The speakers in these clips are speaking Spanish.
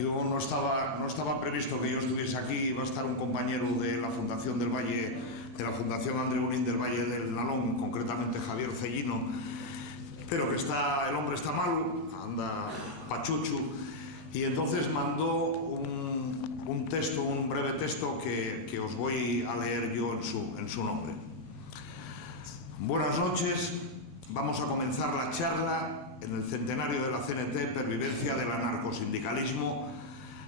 Yo no estaba previsto que yo estuviese aquí. Iba a estar un compañero de la Fundación del Valle, de la Fundación Andreu Nin del Valle del Nalón, concretamente Javier Cellino, pero que el hombre está malo, anda pachuchu, y entonces mandó un texto, un breve texto que os voy a leer yo en su nombre. Buenas noches. Vamos a comenzar la charla en el centenario de la CNT Pervivencia del Anarcosindicalismo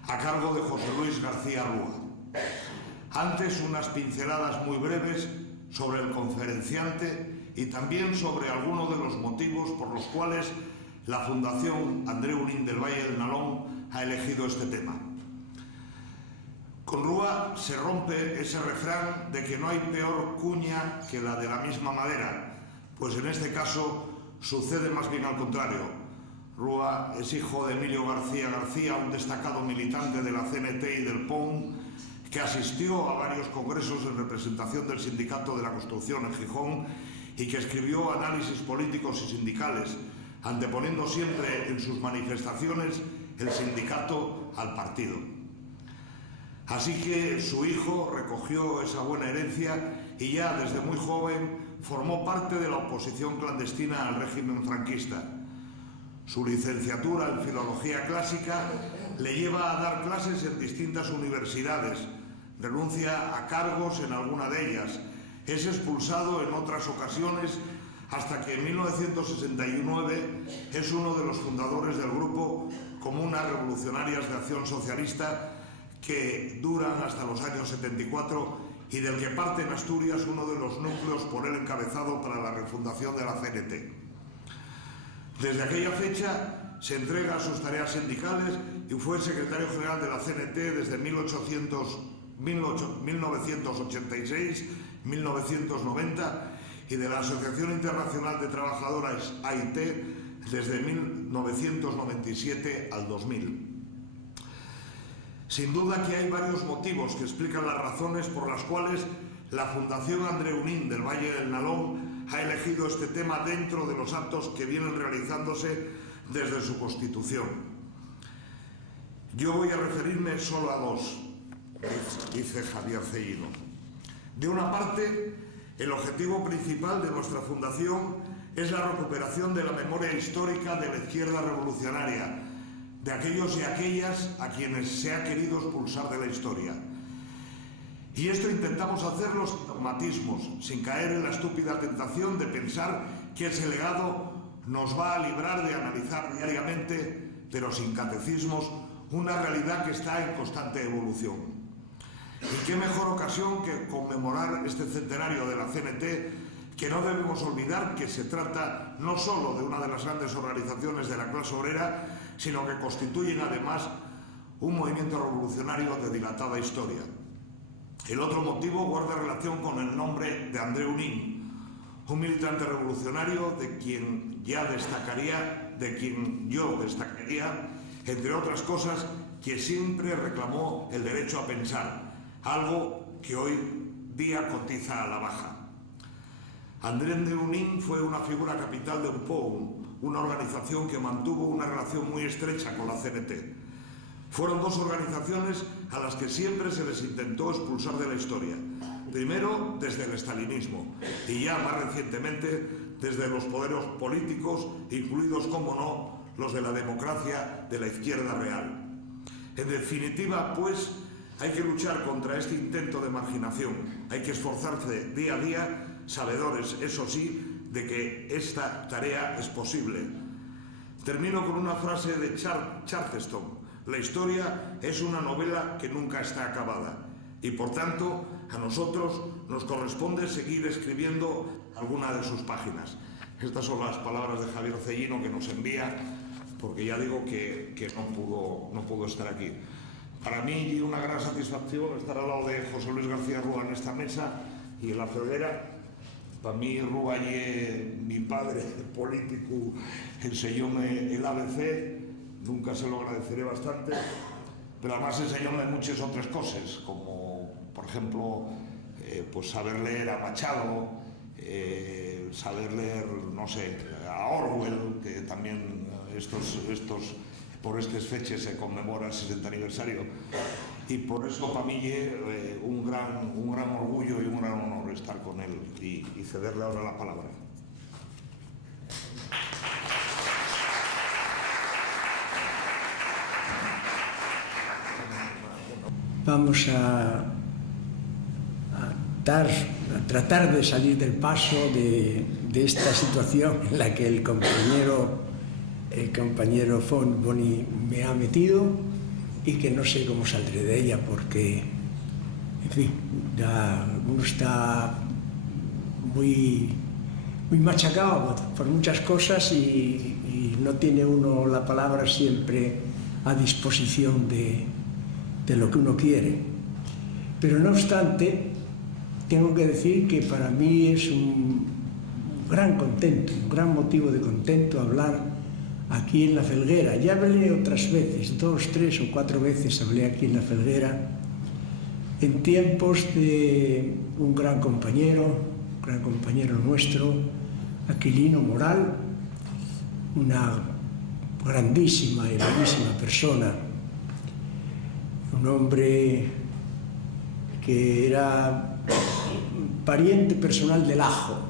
a cargo de José Luis García Rúa. Antes, unas pinceladas muy breves sobre el conferenciante y también sobre algunos de los motivos por los cuales la Fundación Andreu Nin del Valle del Nalón ha elegido este tema. Con Rúa se rompe ese refrán de que no hay peor cuña que la de la misma madera, pues en este caso sucede más bien al contrario. Rúa es hijo de Emilio García García, un destacado militante de la CNT y del POUM, que asistió a varios congresos en representación del Sindicato de la Construcción en Gijón y que escribió análisis políticos y sindicales, anteponiendo siempre en sus manifestaciones el sindicato al partido. Así que su hijo recogió esa buena herencia y ya desde muy joven formó parte de la oposición clandestina al régimen franquista. Su licenciatura en Filología Clásica le lleva a dar clases en distintas universidades, renuncia a cargos en alguna de ellas, es expulsado en otras ocasiones hasta que en 1969 es uno de los fundadores del grupo Comunas Revolucionarias de Acción Socialista, que duran hasta los años 74 y del que parte en Asturias uno de los núcleos por él encabezado para la refundación de la CNT. Desde aquella fecha se entrega a sus tareas sindicales y fue secretario general de la CNT desde 1986-1990 y de la Asociación Internacional de Trabajadoras AIT desde 1997 al 2000. Sin duda que hay varios motivos que explican las razones por las cuales la Fundación Andreu Nin del Valle del Nalón ha elegido este tema dentro de los actos que vienen realizándose desde su constitución. Yo voy a referirme solo a dos, dice Javier Cellino. De una parte, el objetivo principal de nuestra fundación es la recuperación de la memoria histórica de la izquierda revolucionaria, de aquellos y aquellas a quienes se ha querido expulsar de la historia. Y esto intentamos hacerlo sin dogmatismos, sin caer en la estúpida tentación de pensar que ese legado nos va a librar de analizar diariamente, pero sin catecismos, una realidad que está en constante evolución. Y qué mejor ocasión que conmemorar este centenario de la CNT, que no debemos olvidar que se trata no solo de una de las grandes organizaciones de la clase obrera, sino que constituyen además un movimiento revolucionario de dilatada historia. El otro motivo guarda relación con el nombre de Andreu Nin, un militante revolucionario de quien yo destacaría, entre otras cosas, que siempre reclamó el derecho a pensar, algo que hoy día cotiza a la baja. Andreu Nin fue una figura capital del POUM, una organización que mantuvo una relación muy estrecha con la CNT. Fueron dos organizaciones a las que siempre se les intentó expulsar de la historia. Primero desde el estalinismo y ya más recientemente desde los poderes políticos, incluidos, como no, los de la democracia de la izquierda real. En definitiva, pues, hay que luchar contra este intento de marginación. Hay que esforzarse día a día, sabedores, eso sí, de que esta tarea es posible. Termino con una frase de Charleston. La historia es una novela que nunca está acabada y, por tanto, a nosotros nos corresponde seguir escribiendo alguna de sus páginas. Estas son las palabras de Javier Cellino que nos envía, porque ya digo que no pudo estar aquí. Para mí una gran satisfacción estar al lado de José Luis García Rúa en esta mesa y en la ceguera. Para mí Rúa y mi padre político enseñóme el ABC, nunca se lo agradeceré bastante, pero además enseñóme muchas otras cosas, como por ejemplo pues saber leer a Machado, saber leer, no sé, a Orwell, que también estos por estas fechas se conmemora el 60 aniversario y por eso para mí es un gran orgullo y un gran honor estar con él y cederle ahora la palabra. Vamos a tratar de salir del paso de esta situación en la que el compañero Boni me ha metido y que no sé cómo saldré de ella porque, en fin, ya uno está muy machacado por muchas cosas y no tiene uno la palabra siempre a disposición de lo que uno quiere. Pero no obstante, tengo que decir que para mí es un gran contento, un gran motivo de contento hablar aquí en La Felguera. Ya hablé otras veces, 2, 3 o 4 veces hablé aquí en La Felguera, en tiempos de un gran compañero nuestro, Aquilino Moral, una grandísima y bellísima persona, un hombre que era pariente personal del Ajo.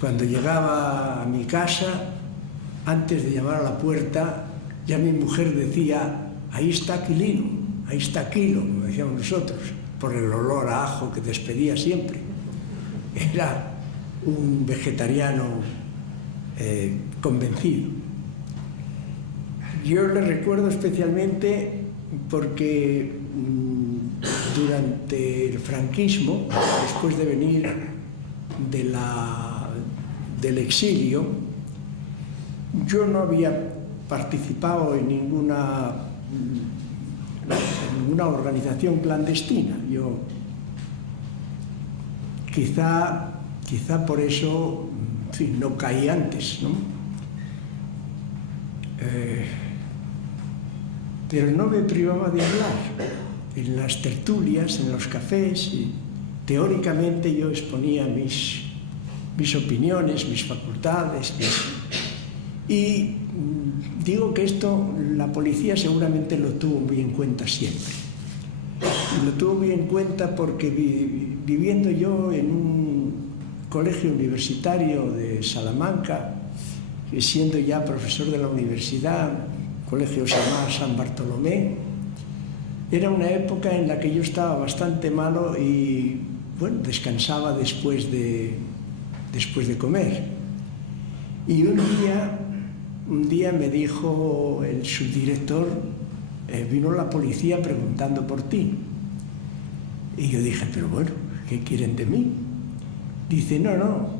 Cuando llegaba a mi casa, antes de llamar a la puerta, ya mi mujer decía: ahí está Aquilino, ahí está Aquilo, como decíamos nosotros, por el olor a ajo que despedía siempre. Era un vegetariano convencido. Yo le recuerdo especialmente porque durante el franquismo, después de venir del exilio, yo no había participado en ninguna organización clandestina. Yo quizá por eso, en fin, no caí antes, ¿no? Pero no me privaba de hablar en las tertulias, en los cafés, y teóricamente yo exponía mis opiniones, mis facultades, y digo que esto la policía seguramente lo tuvo muy en cuenta siempre. Lo tuvo muy en cuenta porque viviendo yo en un colegio universitario de Salamanca, siendo ya profesor de la universidad, el colegio se llamaba San Bartolomé, era una época en la que yo estaba bastante malo y, bueno, descansaba después de comer. Y un día me dijo el subdirector: vino la policía preguntando por ti. Y yo dije: pero bueno, ¿qué quieren de mí? Dice: no,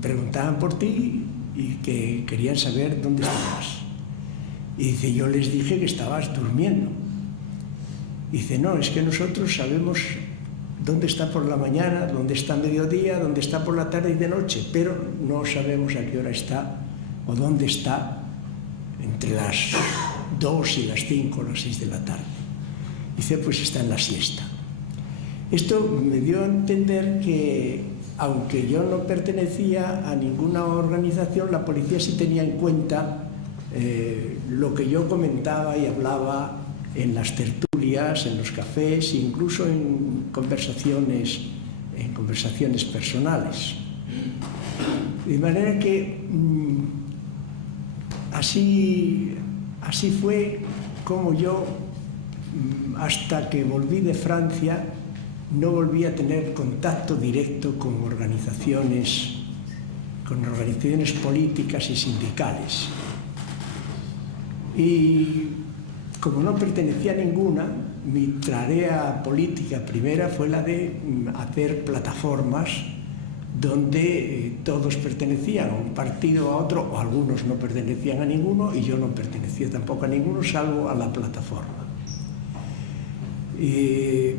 preguntaban por ti y que querían saber dónde estabas. Y dice: yo les dije que estabas durmiendo. Dice: no, es que nosotros sabemos dónde está por la mañana, dónde está a mediodía, dónde está por la tarde y de noche, pero no sabemos a qué hora está o dónde está entre las 2 y las 5 o las 6 de la tarde. Dice: pues está en la siesta. Esto me dio a entender que, aunque yo no pertenecía a ninguna organización, la policía sí tenía en cuenta lo que yo comentaba y hablaba en las tertulias, en los cafés, incluso en conversaciones personales. De manera que así fue como yo, hasta que volví de Francia, no volví a tener contacto directo con organizaciones políticas y sindicales. Y como no pertenecía a ninguna, mi tarea política primera fue la de hacer plataformas donde todos pertenecían a un partido o a otro, o algunos no pertenecían a ninguno, y yo no pertenecía tampoco a ninguno, salvo a la plataforma. De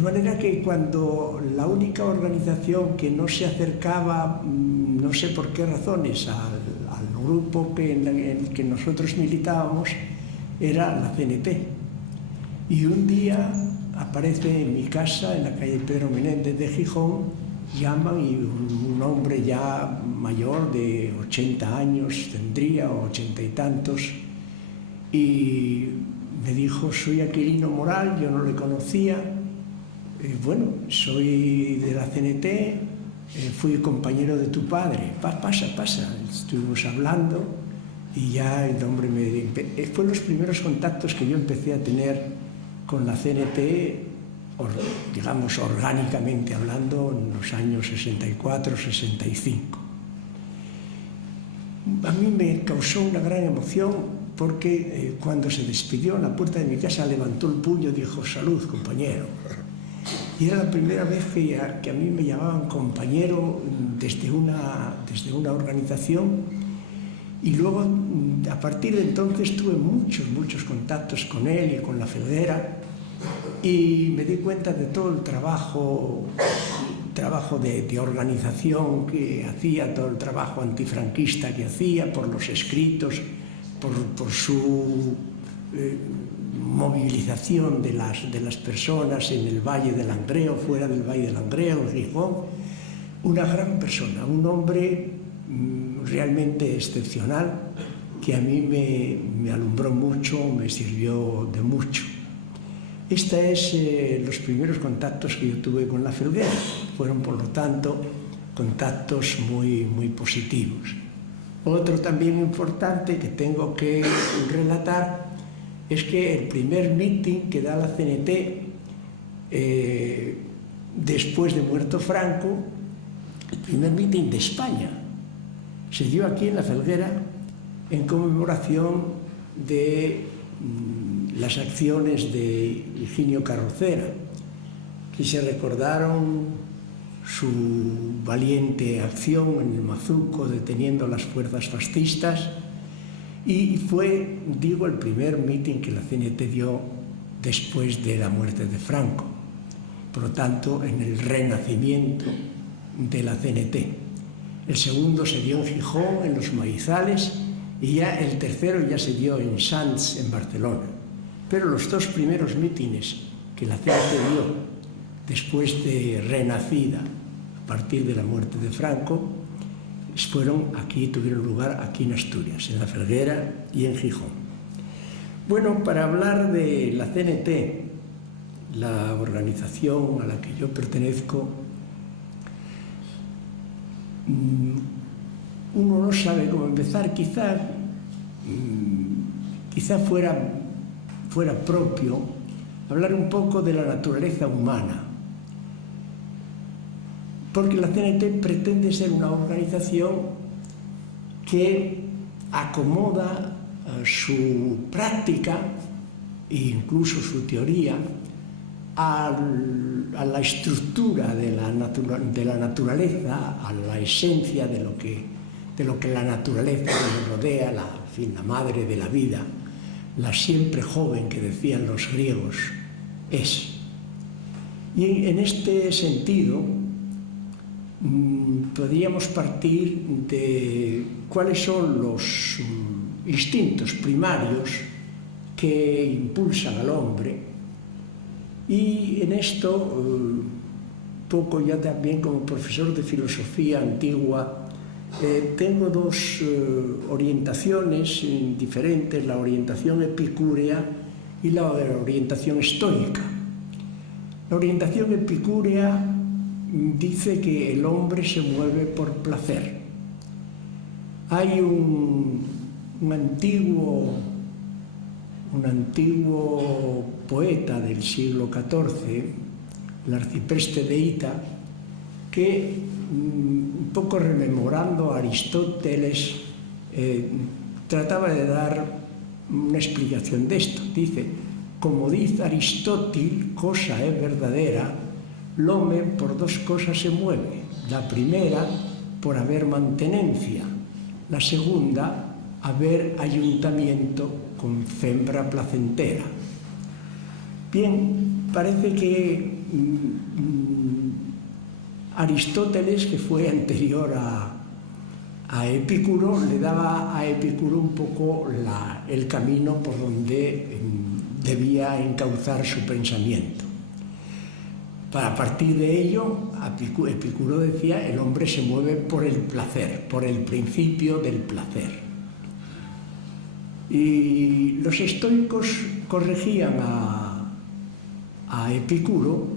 manera que cuando la única organización que no se acercaba, no sé por qué razones, al grupo en el que nosotros militábamos, era la CNT. Y un día aparece en mi casa, en la calle Pedro Menéndez de Gijón, llaman y un hombre ya mayor de 80 años tendría, o 80 y tantos, y me dijo: soy Aquilino Moral, yo no le conocía, bueno, soy de la CNT, fui compañero de tu padre, pasa, estuvimos hablando y ya el hombre fue los primeros contactos que yo empecé a tener con la CNT, digamos orgánicamente hablando, en los años 64, 65. A mí me causó una gran emoción porque cuando se despidió en la puerta de mi casa levantó el puño y dijo: salud, compañero. Y era la primera vez que a mí me llamaban compañero desde una organización, y luego a partir de entonces tuve muchos contactos con él y con la Felguera, y me di cuenta de todo el trabajo de organización que hacía, todo el trabajo antifranquista que hacía, por los escritos, por su movilización de las personas en el Valle del Langreo, fuera del Valle del Langreo, en Gijón. Una gran persona, un hombre realmente excepcional, que a mí me alumbró mucho, me sirvió de mucho. Estos es los primeros contactos que yo tuve con la Felguera. Fueron, por lo tanto, contactos muy positivos. Otro también importante que tengo que relatar es que el primer meeting que da la CNT después de muerto Franco, el primer meeting de España, se dio aquí en la Felguera en conmemoración de las acciones de Higinio Carrocera, que se recordaron su valiente acción en el Mazuco deteniendo las fuerzas fascistas, y fue, digo, el primer mitin que la CNT dio después de la muerte de Franco, por lo tanto en el renacimiento de la CNT. El segundo se dio en Gijón, en los Maizales, y ya el tercero ya se dio en Sants, en Barcelona. Pero los dos primeros mítines que la CNT dio después de renacida, a partir de la muerte de Franco, tuvieron lugar aquí en Asturias, en la Felguera y en Gijón. Bueno, para hablar de la CNT, la organización a la que yo pertenezco, uno no sabe cómo empezar. Quizá fuera propio hablar un poco de la naturaleza humana, porque la CNT pretende ser una organización que acomoda su práctica e incluso su teoría a la estructura de la naturaleza, a la esencia de lo que la naturaleza nos rodea, la madre de la vida, la siempre joven que decían los griegos, es. Y en este sentido podríamos partir de cuáles son los instintos primarios que impulsan al hombre, y en esto, poco ya también como profesor de filosofía antigua, tengo dos orientaciones diferentes, la orientación epicúrea y la orientación estoica. La orientación epicúrea dice que el hombre se mueve por placer. Hay un antiguo poeta del siglo XIV, el arcipreste de Hita, que un poco rememorando a Aristóteles trataba de dar una explicación de esto. Dice: como dice Aristóteles, cosa es verdadera, l'home por dos cosas se mueve. La primera, por haber mantenencia. La segunda, haber ayuntamiento con fembra placentera. Bien, parece que Aristóteles, que fue anterior a Epicuro, le daba a Epicuro un poco el camino por donde debía encauzar su pensamiento. Para partir de ello, Epicuro decía, el hombre se mueve por el placer, por el principio del placer. Y los estoicos corregían a Epicuro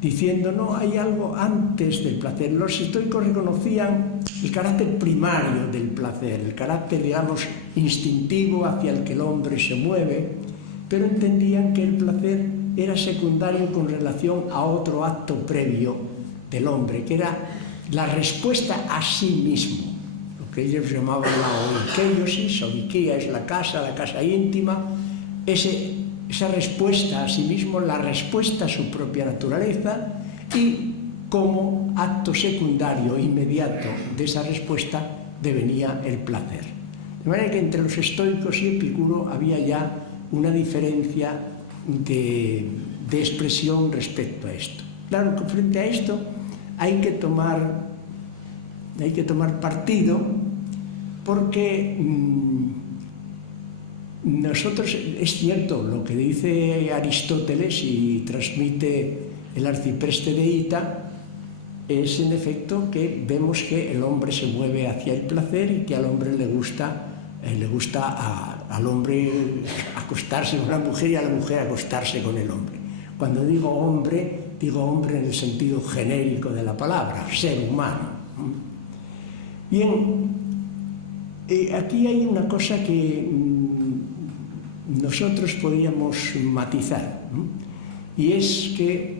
diciendo, no, hay algo antes del placer. Los estoicos reconocían el carácter primario del placer, el carácter, digamos, instintivo hacia el que el hombre se mueve, pero entendían que el placer era secundario con relación a otro acto previo del hombre, que era la respuesta a sí mismo, lo que ellos llamaban la oikeiosis. Oikia es la casa íntima, esa respuesta a sí mismo, la respuesta a su propia naturaleza, y como acto secundario inmediato de esa respuesta devenía el placer. De manera que entre los estoicos y Epicuro había ya una diferencia de expresión respecto a esto. Claro que frente a esto hay que tomar partido, porque nosotros, es cierto lo que dice Aristóteles y transmite el arcipreste de Hita, es en efecto que vemos que el hombre se mueve hacia el placer y que al hombre le gusta al hombre acostarse con la mujer y a la mujer acostarse con el hombre. Cuando digo hombre en el sentido genérico de la palabra, ser humano. Bien, aquí hay una cosa que nosotros podríamos matizar, y es que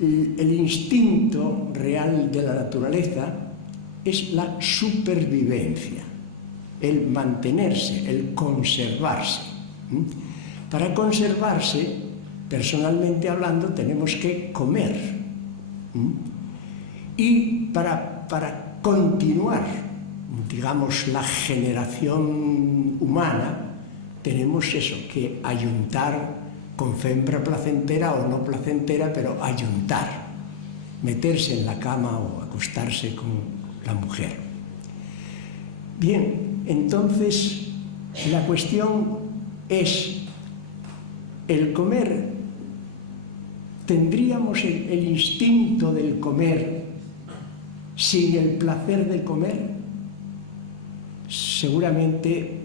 el instinto real de la naturaleza es la supervivencia, el mantenerse, el conservarse. Para conservarse, personalmente hablando, tenemos que comer. Y para continuar, digamos, la generación humana, tenemos eso, que ayuntar con fembra placentera o no placentera, pero ayuntar, meterse en la cama o acostarse con la mujer. Bien, entonces la cuestión es, el comer, ¿tendríamos el instinto del comer sin el placer de comer? Seguramente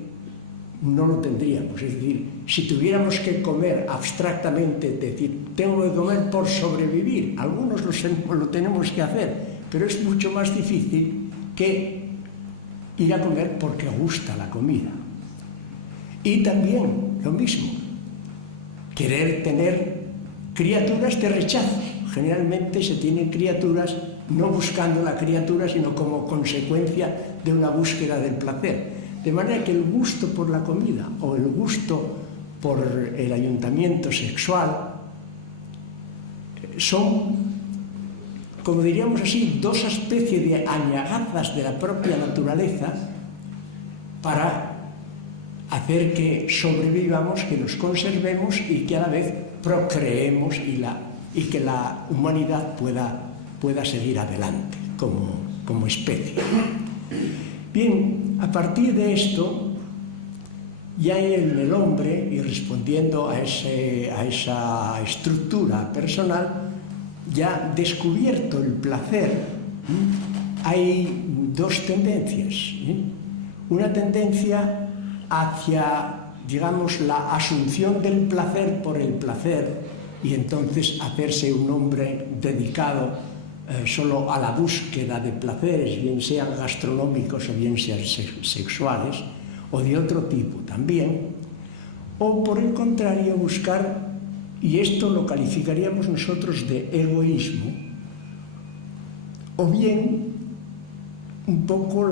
no lo tendríamos. Es decir, si tuviéramos que comer abstractamente, decir, tengo que comer por sobrevivir, algunos lo tenemos que hacer, pero es mucho más difícil que ir a comer porque gusta la comida. Y también lo mismo, querer tener criaturas de rechazo. Generalmente se tienen criaturas no buscando la criatura, sino como consecuencia de una búsqueda del placer. De manera que el gusto por la comida o el gusto por el ayuntamiento sexual son, como diríamos así, dos especies de añagazas de la propia naturaleza para hacer que sobrevivamos, que nos conservemos y que a la vez procreemos y que la humanidad pueda seguir adelante como especie. Bien, a partir de esto, ya en el hombre, y respondiendo a esa estructura personal, ya descubierto el placer, hay dos tendencias. Una tendencia hacia, digamos, la asunción del placer por el placer, y entonces hacerse un hombre dedicado solo a la búsqueda de placeres, bien sean gastronómicos o bien sean sexuales, o de otro tipo también, o por el contrario buscar, y esto lo calificaríamos nosotros de egoísmo, o bien un poco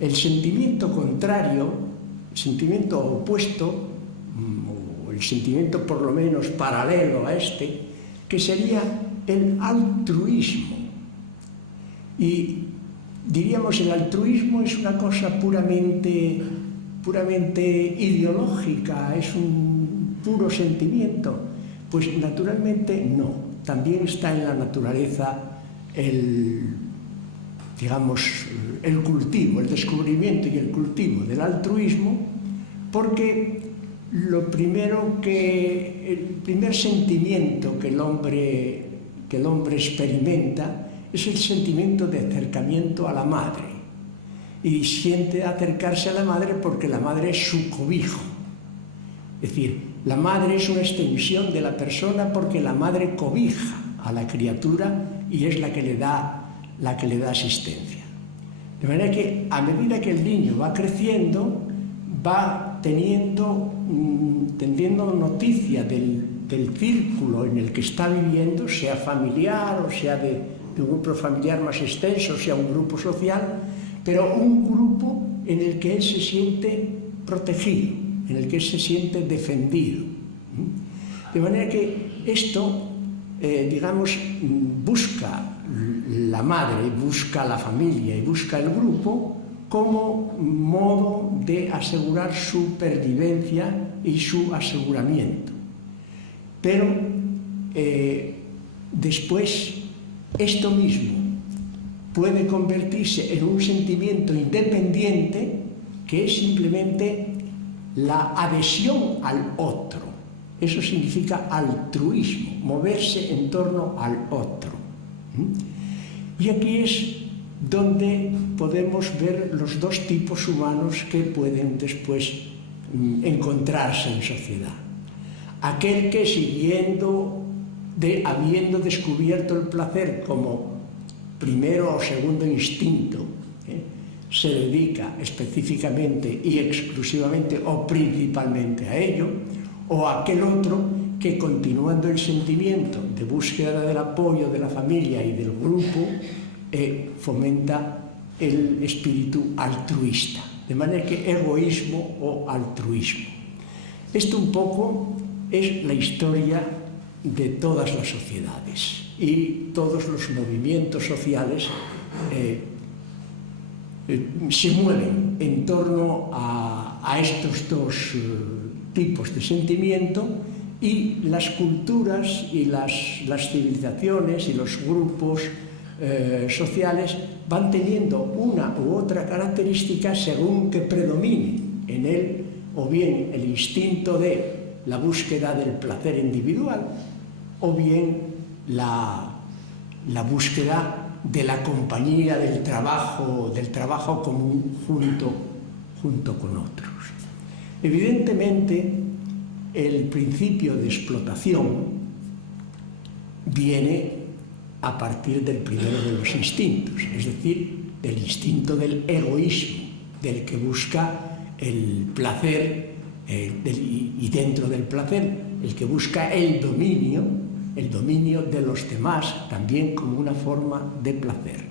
el sentimiento contrario, el sentimiento opuesto, o el sentimiento por lo menos paralelo a este, que sería el altruismo. Y diríamos, el altruismo es una cosa puramente ideológica, es un puro sentimiento. Pues naturalmente no. También está en la naturaleza el cultivo, el descubrimiento y el cultivo del altruismo, porque el primer sentimiento que el hombre experimenta es el sentimiento de acercamiento a la madre. Y siente acercarse a la madre porque la madre es su cobijo. Es decir, la madre es una extensión de la persona porque la madre cobija a la criatura y es la que le da asistencia. De manera que a medida que el niño va creciendo, va teniendo noticia del círculo en el que está viviendo, sea familiar o sea de un grupo familiar más extenso, sea un grupo social, pero un grupo en el que él se siente protegido, en el que él se siente defendido. De manera que esto, busca la madre, busca la familia y busca el grupo como modo de asegurar su pervivencia y su aseguramiento. Pero después esto mismo puede convertirse en un sentimiento independiente que es simplemente la adhesión al otro. Eso significa altruismo, moverse en torno al otro. Y aquí es donde podemos ver los dos tipos humanos que pueden después encontrarse en sociedad. Aquel que habiendo descubierto el placer como primero o segundo instinto, se dedica específicamente y exclusivamente o principalmente a ello, o aquel otro que, continuando el sentimiento de búsqueda del apoyo de la familia y del grupo, fomenta el espíritu altruista, de manera que egoísmo o altruismo. Esto un poco es la historia de todas las sociedades y todos los movimientos sociales se mueven en torno a estos dos tipos de sentimiento, y las culturas y las civilizaciones y los grupos sociales van teniendo una u otra característica según que predomine en él o bien el instinto de la búsqueda del placer individual o bien la búsqueda de la compañía, del trabajo común junto con otros. Evidentemente, el principio de explotación viene a partir del primero de los instintos, es decir, del instinto del egoísmo, del que busca el placer y dentro del placer, el que busca el dominio de los demás, también como una forma de placer.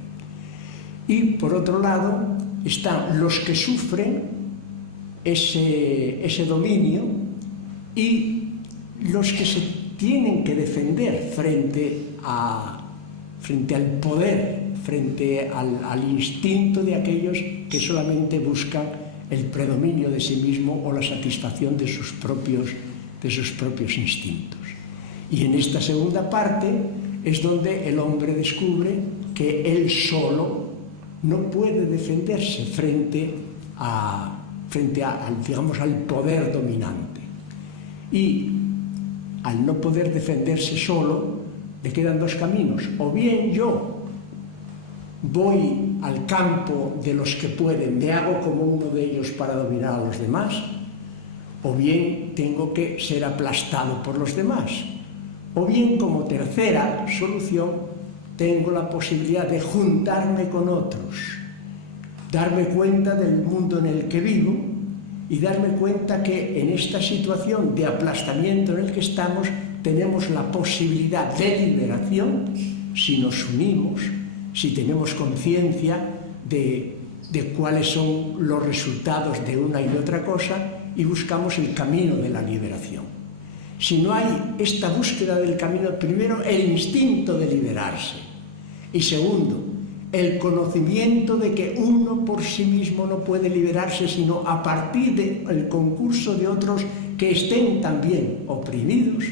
Y por otro lado están los que sufren ese dominio y los que se tienen que defender frente al poder, frente al instinto de aquellos que solamente buscan el predominio de sí mismo o la satisfacción de sus propios instintos. Y en esta segunda parte es donde el hombre descubre que él solo no puede defenderse frente al poder dominante. Y al no poder defenderse solo, le quedan dos caminos. O bien yo voy al campo de los que pueden, me hago como uno de ellos para dominar a los demás, o bien tengo que ser aplastado por los demás. O bien, como tercera solución, tengo la posibilidad de juntarme con otros, darme cuenta del mundo en el que vivo y darme cuenta que en esta situación de aplastamiento en el que estamos tenemos la posibilidad de liberación si nos unimos, si tenemos conciencia de cuáles son los resultados de una y de otra cosa y buscamos el camino de la liberación. Si no hay esta búsqueda del camino, primero el instinto de liberarse y segundo, el conocimiento de que uno por sí mismo no puede liberarse sino a partir del concurso de otros que estén también oprimidos,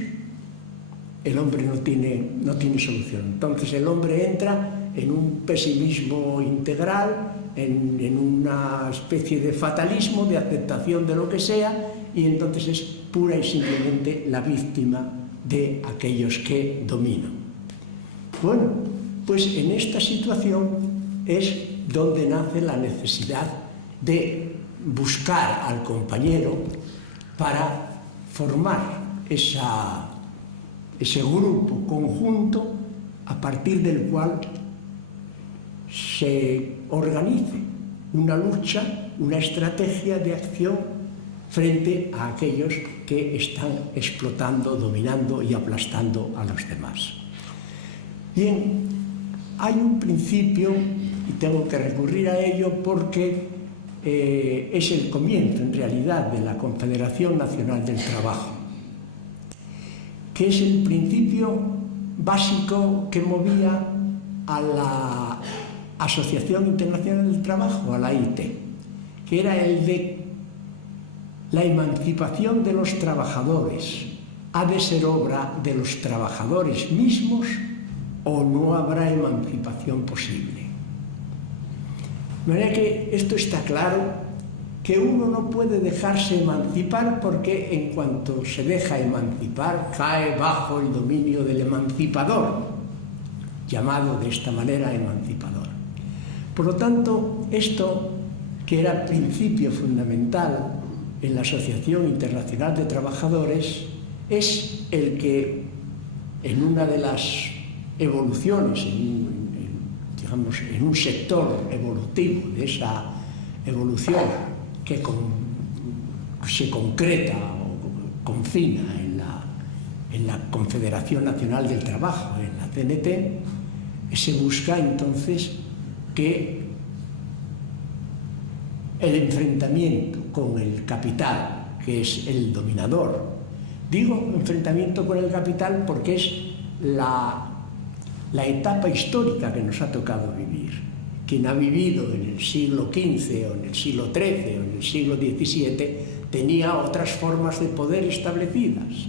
el hombre no tiene solución. Entonces el hombre entra en un pesimismo integral, en una especie de fatalismo, de aceptación de lo que sea, y entonces es pura y simplemente la víctima de aquellos que dominan. Bueno, pues en esta situación es donde nace la necesidad de buscar al compañero para formar ese grupo conjunto a partir del cual se organice una lucha, una estrategia de acción frente a aquellos que están explotando, dominando y aplastando a los demás. Bien, hay un principio, y tengo que recurrir a ello porque es el comienzo, en realidad, de la Confederación Nacional del Trabajo, que es el principio básico que movía a la Asociación Internacional del Trabajo, a la OIT, que era el de la emancipación de los trabajadores. ¿Ha de ser obra de los trabajadores mismos o no habrá emancipación posible? De manera que esto está claro, que uno no puede dejarse emancipar porque en cuanto se deja emancipar cae bajo el dominio del emancipador, llamado de esta manera emancipador. Por lo tanto, esto, que era principio fundamental en la Asociación Internacional de Trabajadores, es el que en una de las evoluciones, digamos, en un sector evolutivo de esa evolución que se concreta o confina en la Confederación Nacional del Trabajo, en la CNT, se busca entonces que el enfrentamiento con el capital, que es el dominador, digo enfrentamiento con el capital porque es la etapa histórica que nos ha tocado vivir. Quien ha vivido en el siglo XV o en el siglo XIII o en el siglo XVII tenía otras formas de poder establecidas.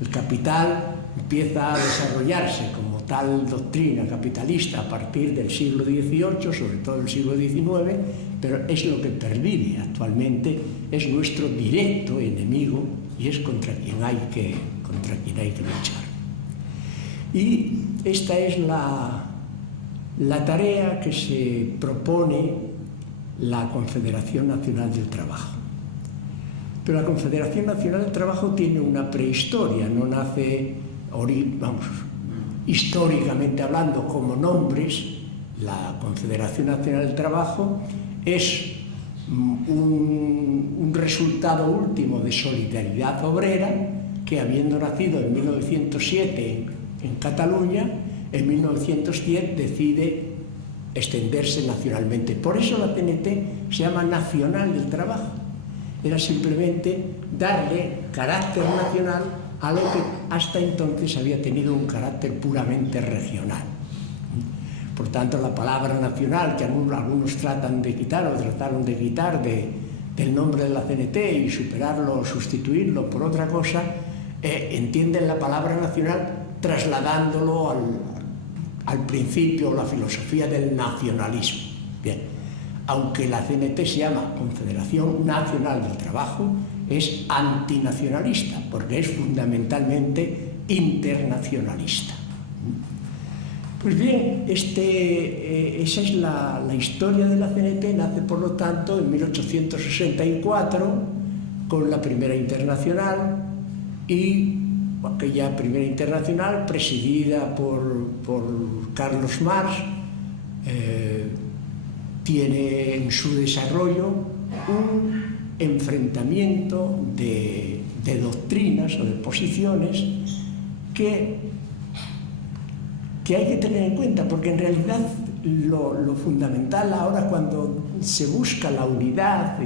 El capital empieza a desarrollarse como tal doctrina capitalista a partir del siglo XVIII, sobre todo el siglo XIX, pero es lo que pervive actualmente, es nuestro directo enemigo y es contra quien hay que luchar. Y esta es la tarea que se propone la Confederación Nacional del Trabajo. Pero la Confederación Nacional del Trabajo tiene una prehistoria, no nace, históricamente hablando, como nombres. La Confederación Nacional del Trabajo es un resultado último de solidaridad obrera que, habiendo nacido en 1907 en Cataluña, en 1910 decide extenderse nacionalmente. Por eso la CNT se llama Nacional del Trabajo. Era simplemente darle carácter nacional a lo que hasta entonces había tenido un carácter puramente regional. Por tanto, la palabra nacional, que algunos tratan de quitar o trataron de quitar del nombre de la CNT y superarlo o sustituirlo por otra cosa, entienden la palabra nacional trasladándolo al principio, la filosofía del nacionalismo. Bien, aunque la CNT se llama Confederación Nacional del Trabajo, es antinacionalista, porque es fundamentalmente internacionalista. Pues bien, esa es la historia de la CNT. Nace, por lo tanto, en 1864, con la Primera Internacional, y aquella Primera Internacional, presidida por Carlos Marx, tiene en su desarrollo un enfrentamiento de doctrinas o de posiciones que hay que tener en cuenta, porque en realidad lo fundamental ahora, cuando se busca la unidad,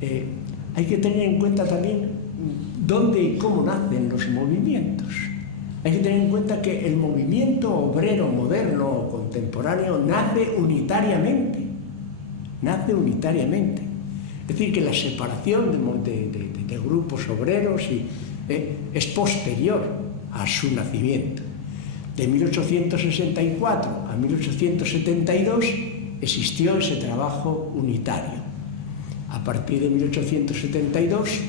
hay que tener en cuenta también dónde y cómo nacen los movimientos. Hay que tener en cuenta que el movimiento obrero moderno o contemporáneo nace unitariamente. Es decir, que la separación de grupos obreros es posterior a su nacimiento. De 1864 a 1872 existió ese trabajo unitario. a partir de 1872,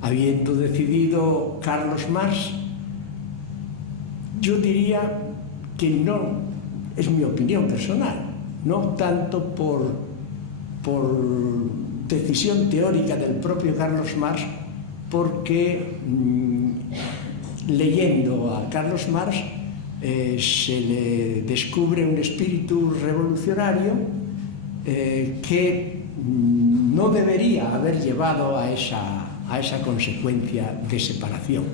habiendo decidido Carlos Marx, yo diría que no, es mi opinión personal, no tanto por decisión teórica del propio Carlos Marx, porque leyendo a Carlos Marx se le descubre un espíritu revolucionario que no debería haber llevado a esa consecuencia de separación.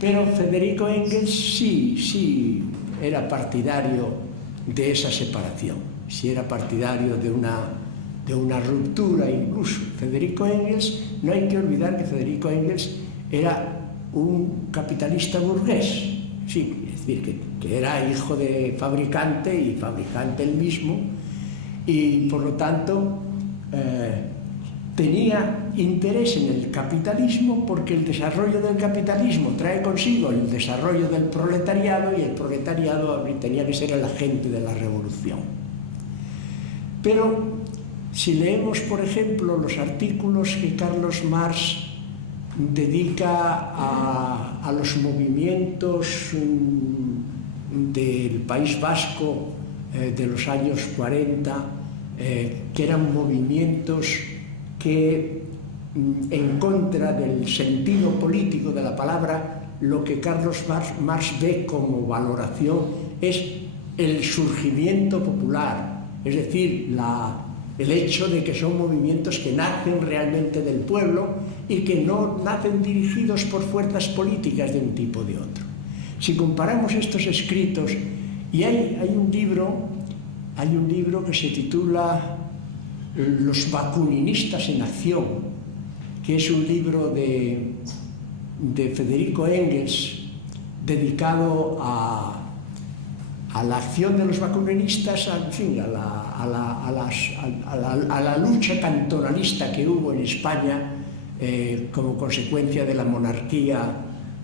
Pero Federico Engels sí era partidario de esa separación, sí era partidario de una ruptura incluso. Federico Engels, no hay que olvidar que Federico Engels era un capitalista burgués, sí, es decir, que era hijo de fabricante y fabricante él mismo, y por lo tanto tenía interés en el capitalismo porque el desarrollo del capitalismo trae consigo el desarrollo del proletariado y el proletariado tenía que ser el agente de la revolución. Pero si leemos, por ejemplo, los artículos que Carlos Marx dedica a los movimientos del País Vasco de los años 40, que eran movimientos que en contra del sentido político de la palabra, lo que Carlos Marx ve como valoración es el surgimiento popular, es decir, el hecho de que son movimientos que nacen realmente del pueblo y que no nacen dirigidos por fuerzas políticas de un tipo o de otro. Si comparamos estos escritos, y hay un libro que se titula Los Bakuninistas en Acción, que es un libro de Federico Engels dedicado a la acción de los bakuninistas, en fin, a la lucha cantonalista que hubo en España como consecuencia de la monarquía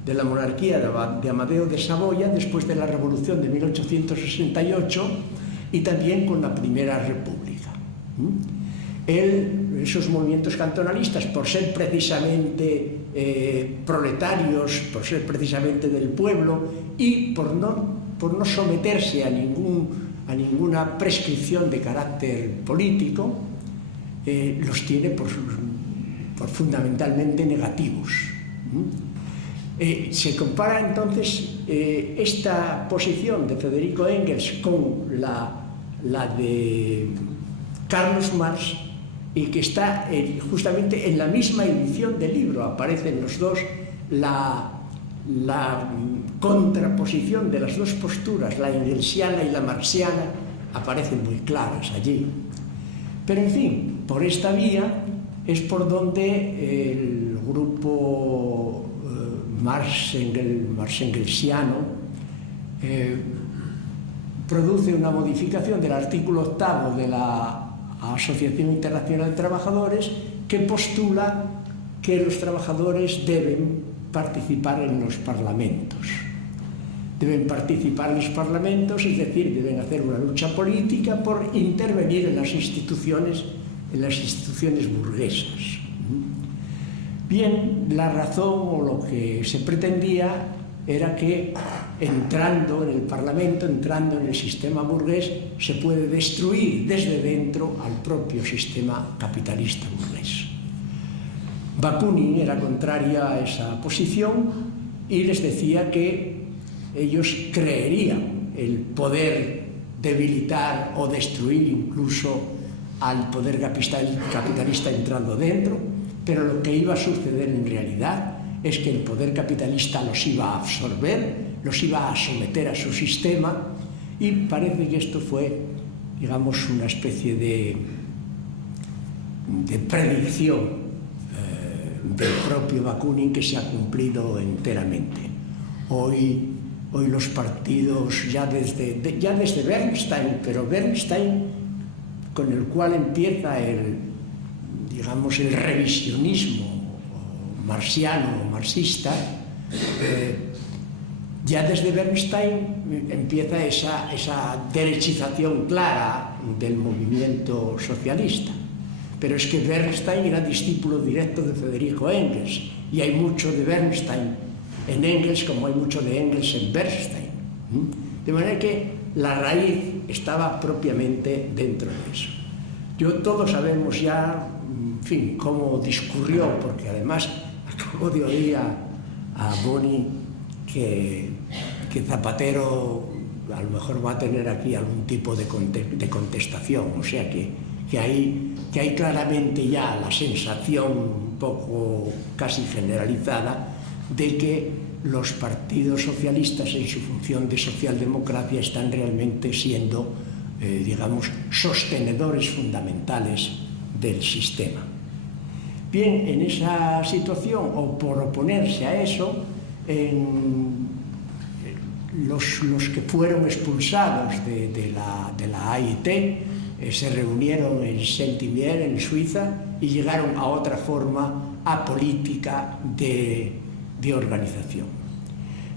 de Amadeo de Saboya después de la Revolución de 1868 y también con la Primera República. Esos movimientos cantonalistas, por ser precisamente proletarios, por ser precisamente del pueblo y por no someterse a ninguna prescripción de carácter político, los tiene por fundamentalmente negativos. Se compara entonces esta posición de Federico Engels con la de Carlos Marx, y que está justamente en la misma edición del libro. Aparecen los dos, la contraposición de las dos posturas, la engelsiana y la marxiana, aparecen muy claras allí. Pero en fin, por esta vía es por donde el grupo marx-engelsiano produce una modificación del artículo 8º de la Asociación Internacional de Trabajadores, que postula que los trabajadores deben participar en los parlamentos. Deben participar en los parlamentos, es decir, deben hacer una lucha política por intervenir en las instituciones burguesas. Bien, la razón o lo que se pretendía era que entrando en el Parlamento, entrando en el sistema burgués, se puede destruir desde dentro al propio sistema capitalista burgués. Bakunin era contraria a esa posición y les decía que ellos creerían el poder debilitar o destruir incluso al poder capitalista entrando dentro, pero lo que iba a suceder en realidad es que el poder capitalista los iba a absorber, los iba a someter a su sistema, y parece que esto fue, digamos, una especie de predicción del propio Bakunin que se ha cumplido enteramente. Hoy los partidos, ya desde Bernstein, pero Bernstein, con el cual empieza el revisionismo marxiano o marxista, ya desde Bernstein empieza esa derechización clara del movimiento socialista. Pero es que Bernstein era discípulo directo de Federico Engels, y hay mucho de Bernstein en Engels como hay mucho de Engels en Bernstein. De manera que la raíz estaba propiamente dentro de eso. Todos sabemos ya, en fin, cómo discurrió, porque además acabo de oír a Boni que Zapatero a lo mejor va a tener aquí algún tipo de contestación, o sea que hay claramente ya la sensación un poco casi generalizada de que los partidos socialistas en su función de socialdemocracia están realmente siendo, digamos, sostenedores fundamentales del sistema. Bien, en esa situación, o por oponerse a eso, los que fueron expulsados de la AIT se reunieron en Saint-Imier, en Suiza, y llegaron a otra forma apolítica de organización.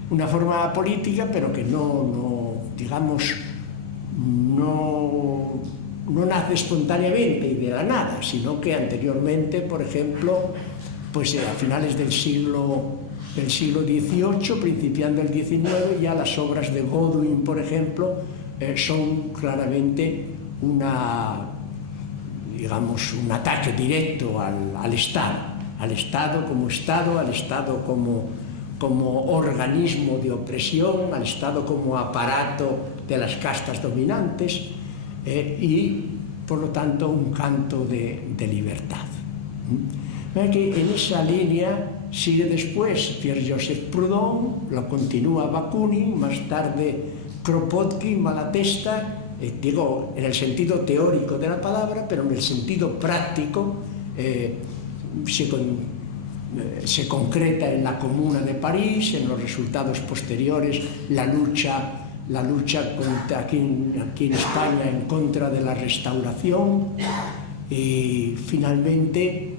Una forma política, pero que no nace espontáneamente y de la nada, sino que anteriormente, por ejemplo, pues a finales del siglo XVIII, principiando el XIX, ya las obras de Godwin, por ejemplo, son claramente un ataque directo al Estado como Estado, al Estado como organismo de opresión, al Estado como aparato de las castas dominantes, y, por lo tanto, un canto de libertad. Que en esa línea sigue después Pierre-Joseph Proudhon, lo continúa Bakunin, más tarde Kropotkin, Malatesta, digo, en el sentido teórico de la palabra, pero en el sentido práctico se concreta en la Comuna de París, en los resultados posteriores, la lucha contra, aquí en España, en contra de la Restauración, y finalmente,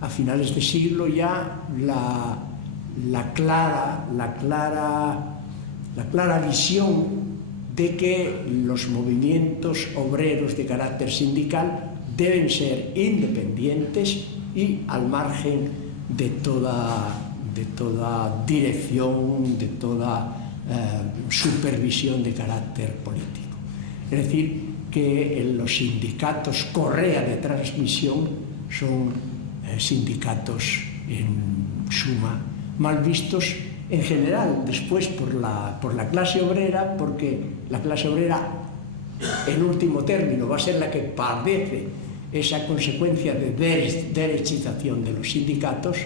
a finales de siglo ya, la clara visión de que los movimientos obreros de carácter sindical deben ser independientes y al margen de toda dirección, de toda supervisión de carácter político. Es decir, que los sindicatos correa de transmisión son sindicatos en suma mal vistos en general, después por la clase obrera, porque la clase obrera, en último término, va a ser la que padece esa consecuencia de derechización de los sindicatos,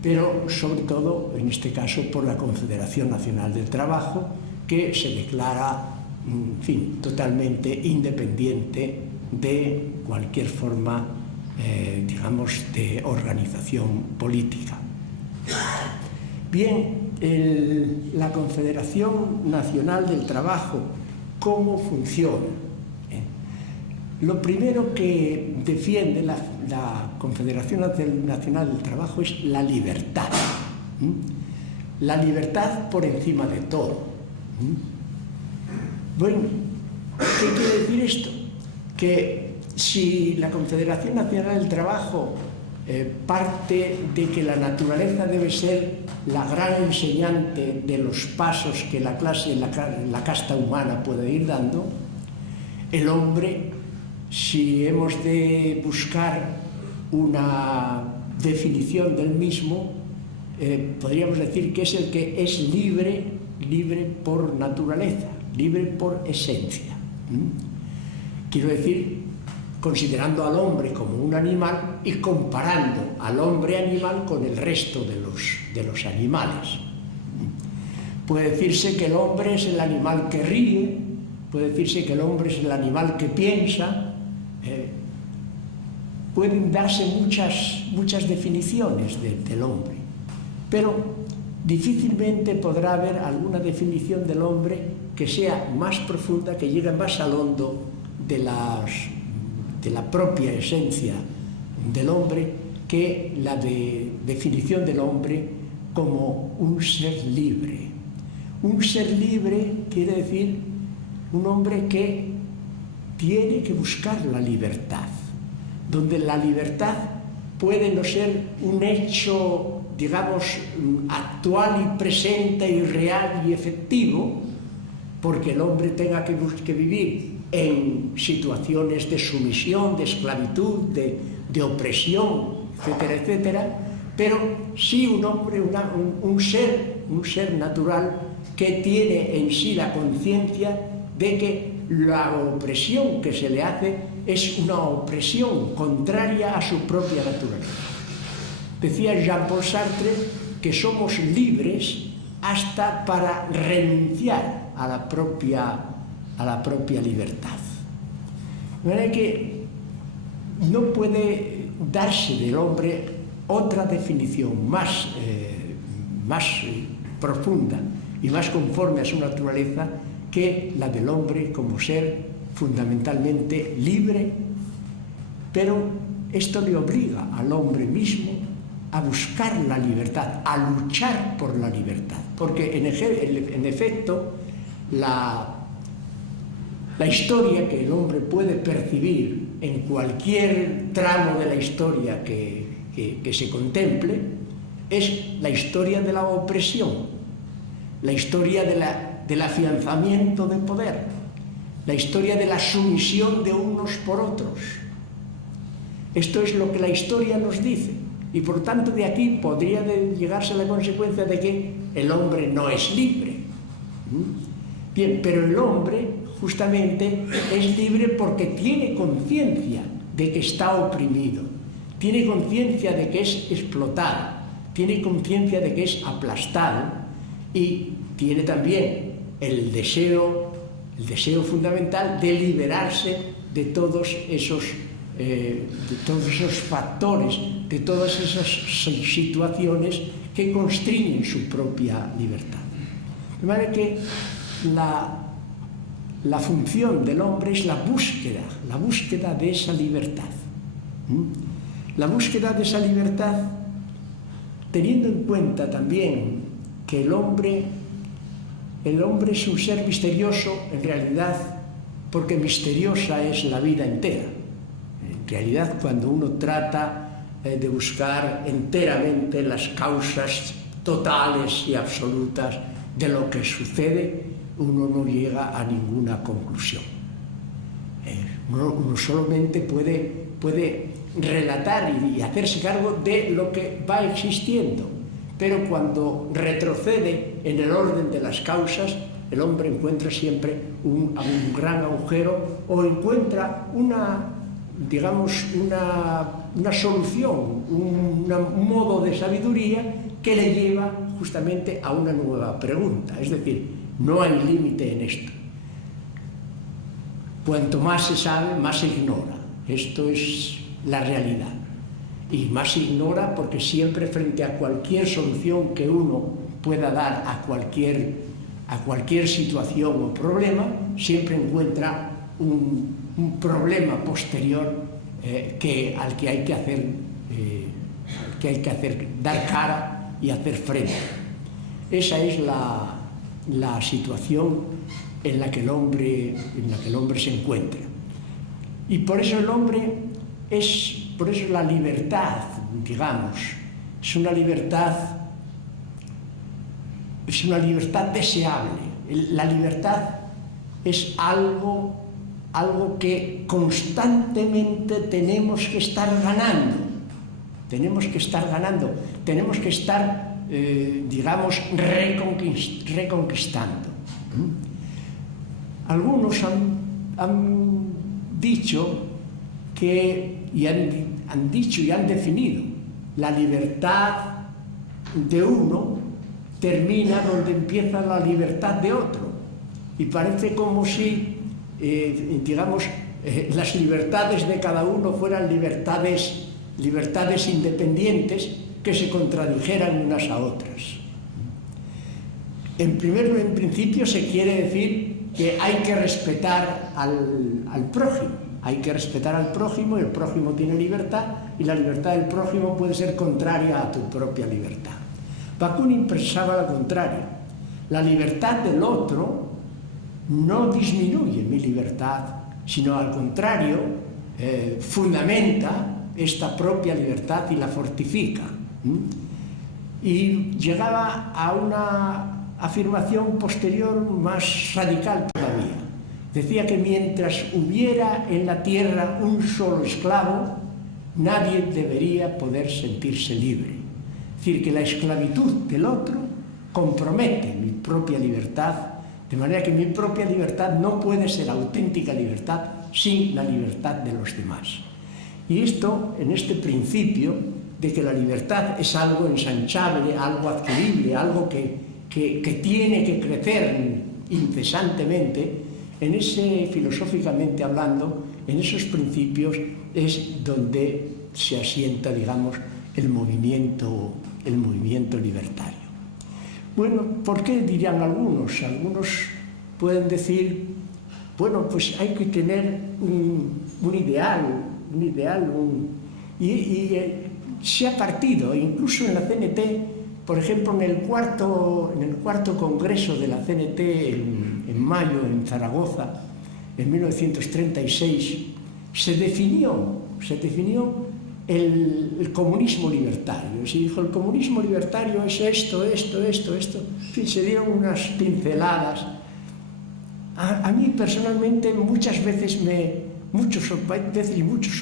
pero sobre todo, en este caso, por la Confederación Nacional del Trabajo, que se declara, en fin, totalmente independiente de cualquier forma, digamos, de organización política. Bien, la Confederación Nacional del Trabajo, ¿cómo funciona? Lo primero que defiende la Confederación Nacional del Trabajo es la libertad. La libertad por encima de todo. Bueno, ¿qué quiere decir esto? Que si la Confederación Nacional del Trabajo parte de que la naturaleza debe ser la gran enseñante de los pasos que la casta humana puede ir dando, el hombre, si hemos de buscar una definición del mismo, podríamos decir que es el que es libre por naturaleza, libre por esencia. Quiero decir, considerando al hombre como un animal y comparando al hombre animal con el resto de los animales. Puede decirse que el hombre es el animal que ríe, puede decirse que el hombre es el animal que piensa. Pueden darse muchas definiciones del hombre, pero difícilmente podrá haber alguna definición del hombre que sea más profunda, que llegue más al hondo de la propia esencia del hombre, que la definición del hombre como un ser libre. Un ser libre quiere decir un hombre que tiene que buscar la libertad, donde la libertad puede no ser un hecho, digamos, actual y presente y real y efectivo, porque el hombre tenga que vivir en situaciones de sumisión, de esclavitud, de opresión, etcétera, etcétera, pero sí un hombre, un ser natural que tiene en sí la conciencia de que la opresión que se le hace es una opresión contraria a su propia naturaleza. Decía Jean-Paul Sartre que somos libres hasta para renunciar a la propia libertad. De manera que no puede darse del hombre otra definición más profunda y más conforme a su naturaleza que la del hombre como ser fundamentalmente libre, pero esto le obliga al hombre mismo a buscar la libertad, a luchar por la libertad, porque en efecto la historia que el hombre puede percibir en cualquier tramo de la historia que se contemple es la historia de la opresión, la historia del afianzamiento de poder, la historia de la sumisión de unos por otros. Esto es lo que la historia nos dice, y por tanto de aquí podría llegarse a la consecuencia de que el hombre no es libre. Bien, pero el hombre justamente es libre porque tiene conciencia de que está oprimido, tiene conciencia de que es explotado, tiene conciencia de que es aplastado y tiene también el deseo fundamental de liberarse de todos esos factores, de todas esas situaciones que constriñen su propia libertad. De manera que la función del hombre es la búsqueda de esa libertad. La búsqueda de esa libertad, teniendo en cuenta también que el hombre es un ser misterioso, en realidad, porque misteriosa es la vida entera. En realidad, cuando uno trata de buscar enteramente las causas totales y absolutas de lo que sucede, uno no llega a ninguna conclusión. Uno solamente puede relatar y hacerse cargo de lo que va existiendo, pero cuando retrocede en el orden de las causas, el hombre encuentra siempre un gran agujero o encuentra una solución, un modo de sabiduría que le lleva justamente a una nueva pregunta. Es decir, no hay límite en esto. Cuanto más se sabe, más se ignora. Esto es la realidad. Y más se ignora porque siempre frente a cualquier solución que uno pueda dar a cualquier situación o problema, siempre encuentra un problema posterior al que hay que dar cara y hacer frente. Esa es la situación en la que el hombre se encuentra. Y por eso la libertad, digamos, es una libertad deseable. La libertad es algo que constantemente tenemos que estar ganando. Tenemos que estar, digamos, reconquistando. Algunos han dicho han dicho y han definido la libertad de uno termina donde empieza la libertad de otro, y parece como si las libertades de cada uno fueran libertades independientes que se contradijeran unas a otras. En principio se quiere decir que hay que respetar al prójimo. Hay que respetar al prójimo, y el prójimo tiene libertad, y la libertad del prójimo puede ser contraria a tu propia libertad. Bakunin pensaba lo contrario. La libertad del otro no disminuye mi libertad, sino al contrario, fundamenta esta propia libertad y la fortifica. Y llegaba a una afirmación posterior más radical todavía. Decía que mientras hubiera en la tierra un solo esclavo, nadie debería poder sentirse libre. Es decir, que la esclavitud del otro compromete mi propia libertad, de manera que mi propia libertad no puede ser auténtica libertad sin la libertad de los demás. Y esto, en este principio de que la libertad es algo ensanchable, algo adquirible, algo que tiene que crecer incesantemente, en ese, filosóficamente hablando, en esos principios es donde se asienta, digamos, el movimiento libertario. Bueno, ¿por qué dirían algunos? Algunos pueden decir, bueno, pues hay que tener un ideal, y se ha partido, incluso en la CNT, por ejemplo, en el cuarto congreso de la CNT en mayo, en Zaragoza, en 1936, se definió el comunismo libertario. Se dijo, el comunismo libertario es esto. En fin, se dieron unas pinceladas. A mí personalmente muchas veces muchos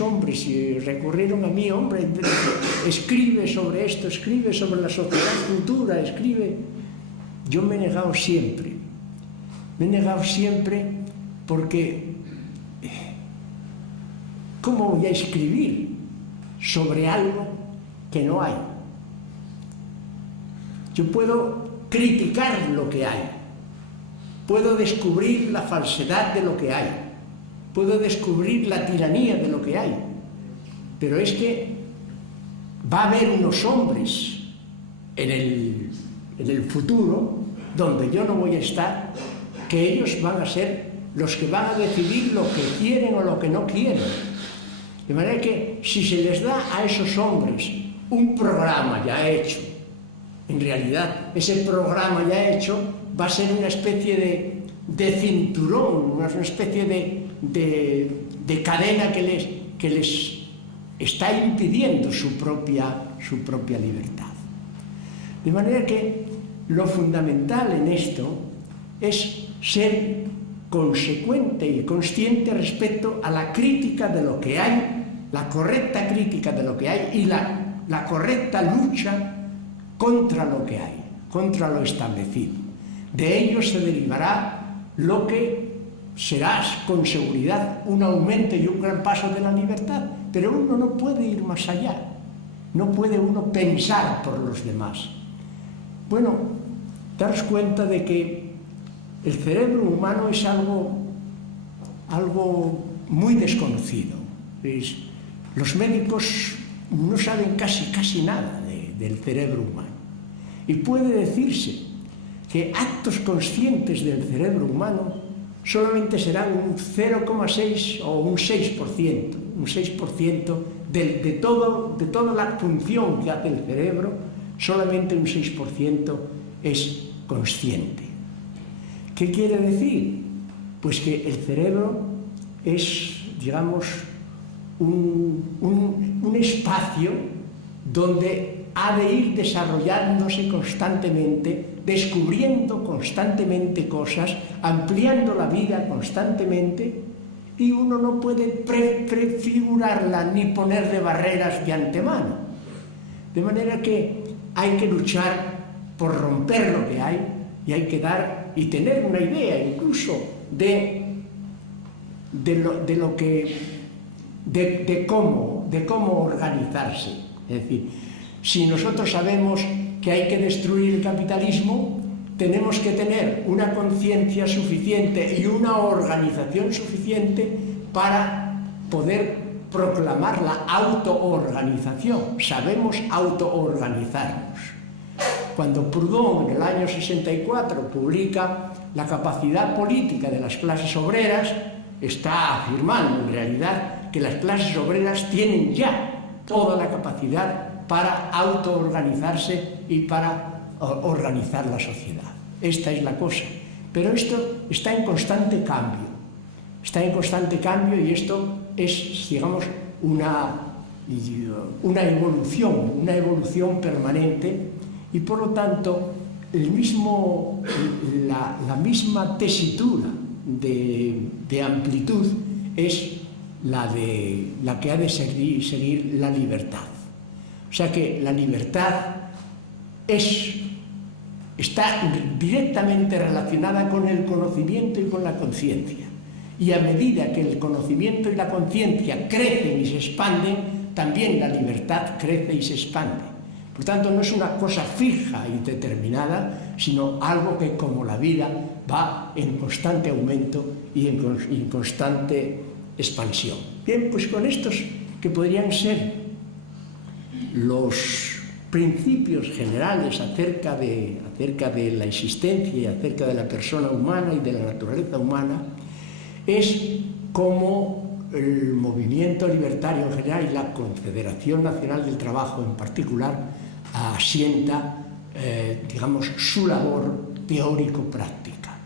hombres recurrieron a mí, hombre, escribe sobre esto, escribe sobre la sociedad futura, escribe. Yo me he negado siempre porque ¿cómo voy a escribir sobre algo que no hay? Yo puedo criticar lo que hay, puedo descubrir la falsedad de lo que hay, puedo descubrir la tiranía de lo que hay, pero es que va a haber unos hombres en el futuro donde yo no voy a estar, que ellos van a ser los que van a decidir lo que quieren o lo que no quieren. De manera que si se les da a esos hombres un programa ya hecho, en realidad ese programa ya hecho va a ser una especie de cinturón, una especie de cadena que les está impidiendo su propia libertad. De manera que lo fundamental en esto es ser consecuente y consciente respecto a la crítica de lo que hay, la correcta crítica de lo que hay y la correcta lucha contra lo que hay, contra lo establecido. De ello se derivará lo que será con seguridad un aumento y un gran paso de la libertad, pero uno no puede ir más allá, no puede uno pensar por los demás. Bueno, daros cuenta de que el cerebro humano es algo muy desconocido. Los médicos no saben casi nada del cerebro humano. Y puede decirse que actos conscientes del cerebro humano solamente serán un 0,6 o un 6%. Un 6% de toda la función que hace el cerebro, solamente un 6% es consciente. ¿Qué quiere decir? Pues que el cerebro es, digamos, un espacio donde ha de ir desarrollándose constantemente, descubriendo constantemente cosas, ampliando la vida constantemente, y uno no puede prefigurarla ni ponerle barreras de antemano. De manera que hay que luchar por romper lo que hay, y hay que dar y tener una idea incluso de cómo organizarse. Es decir, si nosotros sabemos que hay que destruir el capitalismo, tenemos que tener una conciencia suficiente y una organización suficiente para poder proclamar la autoorganización. Sabemos autoorganizarnos. Cuando Proudhon, en el año 64, publica La capacidad política de las clases obreras, está afirmando en realidad que las clases obreras tienen ya toda la capacidad para autoorganizarse y para organizar la sociedad. Esta es la cosa. Pero esto está en constante cambio. está en constante cambio y esto es, digamos, una evolución permanente y por lo tanto la misma tesitura de amplitud es la que ha de seguir la libertad. O sea que la libertad está directamente relacionada con el conocimiento y con la conciencia. Y a medida que el conocimiento y la conciencia crecen y se expanden, también la libertad crece y se expande. Por tanto, no es una cosa fija y determinada, sino algo que, como la vida, va en constante aumento y en constante expansión. Bien, pues con estos que podrían ser los principios generales acerca de la existencia y acerca de la persona humana y de la naturaleza humana, es como el movimiento libertario en general y la Confederación Nacional del Trabajo en particular asienta, digamos, su labor teórico-práctica.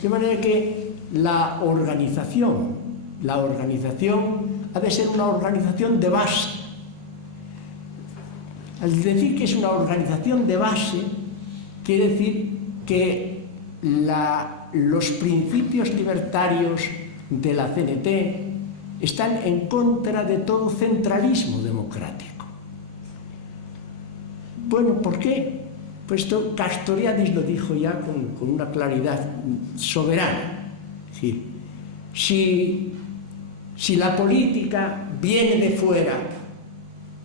De manera que la organización ha de ser una organización de base. Al decir que es una organización de base, quiere decir que los principios libertarios de la CNT están en contra de todo centralismo democrático. Bueno, ¿por qué? Pues esto Castoriadis lo dijo ya con una claridad soberana. Es decir, si la política viene de fuera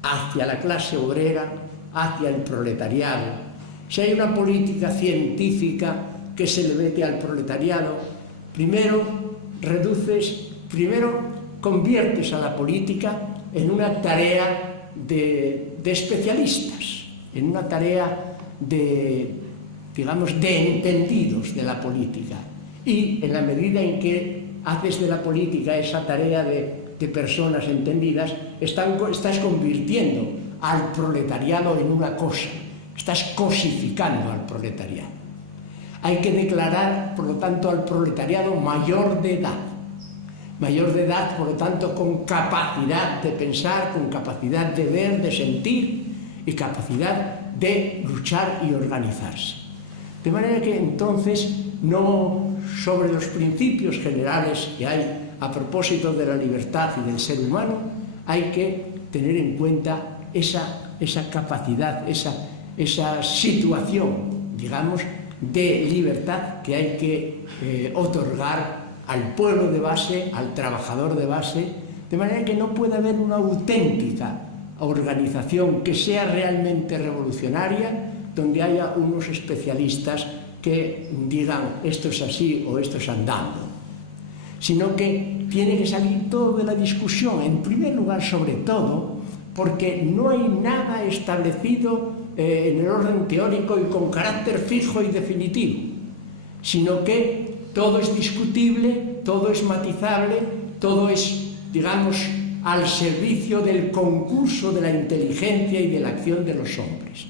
hacia la clase obrera, hacia el proletariado, si hay una política científica que se le mete al proletariado, primero conviertes a la política en una tarea de especialistas, en una tarea de entendidos de la política. Y en la medida en que haces de la política esa tarea de personas entendidas, estás convirtiendo al proletariado en una cosa, estás cosificando al proletariado. Hay que declarar, por lo tanto, al proletariado mayor de edad, por lo tanto, con capacidad de pensar, con capacidad de ver, de sentir y capacidad de luchar y organizarse. De manera que entonces, no sobre los principios generales que hay a propósito de la libertad y del ser humano, hay que tener en cuenta esa capacidad, esa situación, digamos, de libertad que hay que otorgar al pueblo de base, al trabajador de base, de manera que no pueda haber una auténtica organización que sea realmente revolucionaria, donde haya unos especialistas que digan esto es así o esto es andando, sino que tiene que salir todo de la discusión, en primer lugar, sobre todo, porque no hay nada establecido en el orden teórico y con carácter fijo y definitivo, sino que todo es discutible, todo es matizable, todo es, digamos, al servicio del concurso de la inteligencia y de la acción de los hombres.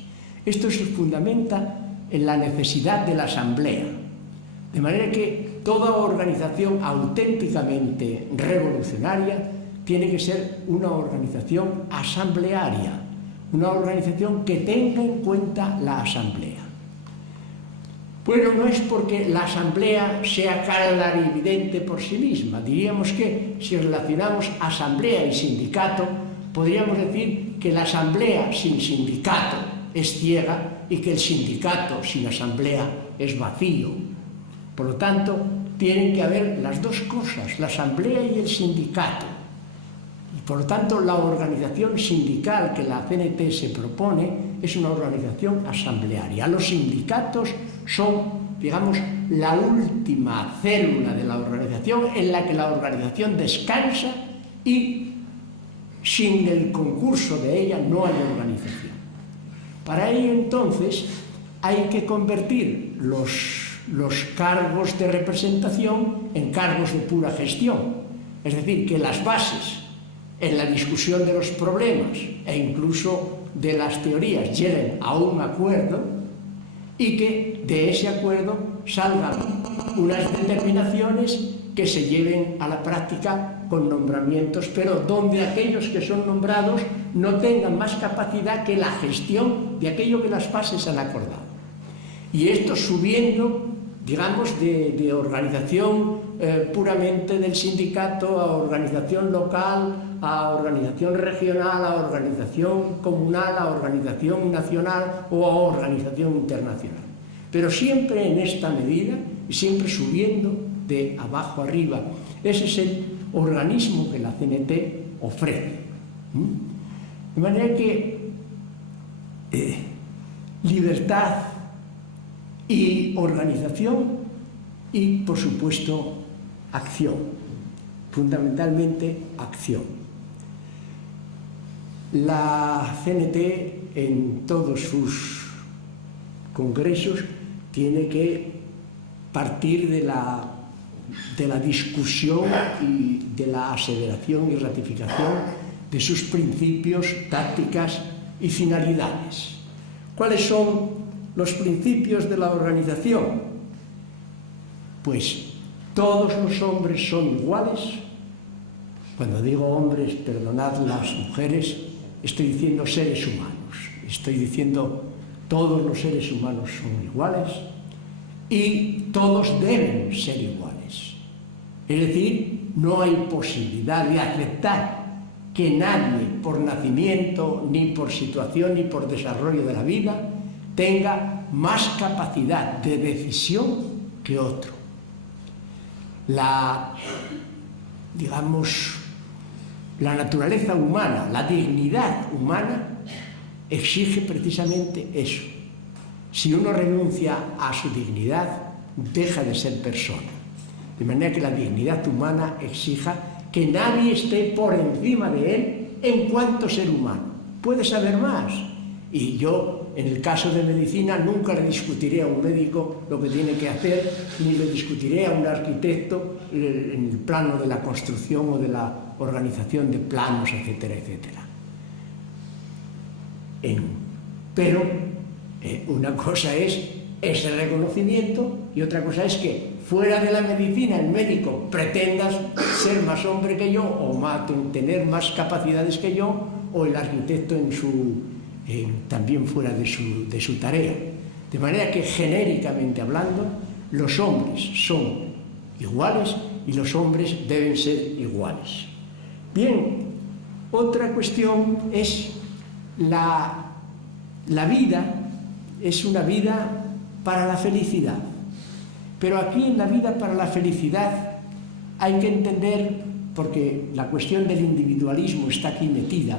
Esto se fundamenta en la necesidad de la asamblea, de manera que toda organización auténticamente revolucionaria tiene que ser una organización asamblearia, una organización que tenga en cuenta la asamblea. Bueno, no es porque la asamblea sea clarividente por sí misma. Diríamos que, si relacionamos asamblea y sindicato, podríamos decir que la asamblea sin sindicato es ciega y que el sindicato sin asamblea es vacío. Por lo tanto, tienen que haber las dos cosas, la asamblea y el sindicato. Y por lo tanto, la organización sindical que la CNT se propone es una organización asamblearia. Los sindicatos son, digamos, la última célula de la organización en la que la organización descansa y sin el concurso de ella no hay organización. Para ello, entonces, hay que convertir los cargos de representación en cargos de pura gestión. Es decir, que las bases en la discusión de los problemas e incluso de las teorías lleguen a un acuerdo y que de ese acuerdo salgan unas determinaciones que se lleven a la práctica con nombramientos, pero donde aquellos que son nombrados no tengan más capacidad que la gestión de aquello que las bases han acordado. Y esto subiendo, digamos, de organización puramente del sindicato a organización local, a organización regional, a organización comunal, a organización nacional o a organización internacional. Pero siempre en esta medida y siempre subiendo de abajo arriba. Ese es el organismo que la CNT ofrece. De manera que libertad y organización y, por supuesto, acción. Fundamentalmente, acción. La CNT en todos sus congresos tiene que partir de la discusión y de la aseveración y ratificación de sus principios, tácticas y finalidades. ¿Cuáles son los principios de la organización? Pues todos los hombres son iguales. Cuando digo hombres, perdonad las mujeres, estoy diciendo seres humanos. Estoy diciendo todos los seres humanos son iguales y todos deben ser iguales. Es decir, no hay posibilidad de aceptar que nadie, por nacimiento, ni por situación, ni por desarrollo de la vida, tenga más capacidad de decisión que otro. La naturaleza humana, la dignidad humana, exige precisamente eso. Si uno renuncia a su dignidad, deja de ser persona. De manera que la dignidad humana exija que nadie esté por encima de él en cuanto ser humano. Puede saber más. Y yo, en el caso de medicina, nunca le discutiré a un médico lo que tiene que hacer, ni le discutiré a un arquitecto en el plano de la construcción o de la organización de planos, etcétera, etcétera. Pero una cosa es ese reconocimiento y otra cosa es que fuera de la medicina el médico pretenda ser más hombre que yo o tener más capacidades que yo, o el arquitecto también fuera de su tarea. De manera que, genéricamente hablando, los hombres son iguales y los hombres deben ser iguales. Bien, otra cuestión es la vida es una vida para la felicidad. Pero aquí en la vida para la felicidad hay que entender, porque la cuestión del individualismo está aquí metida,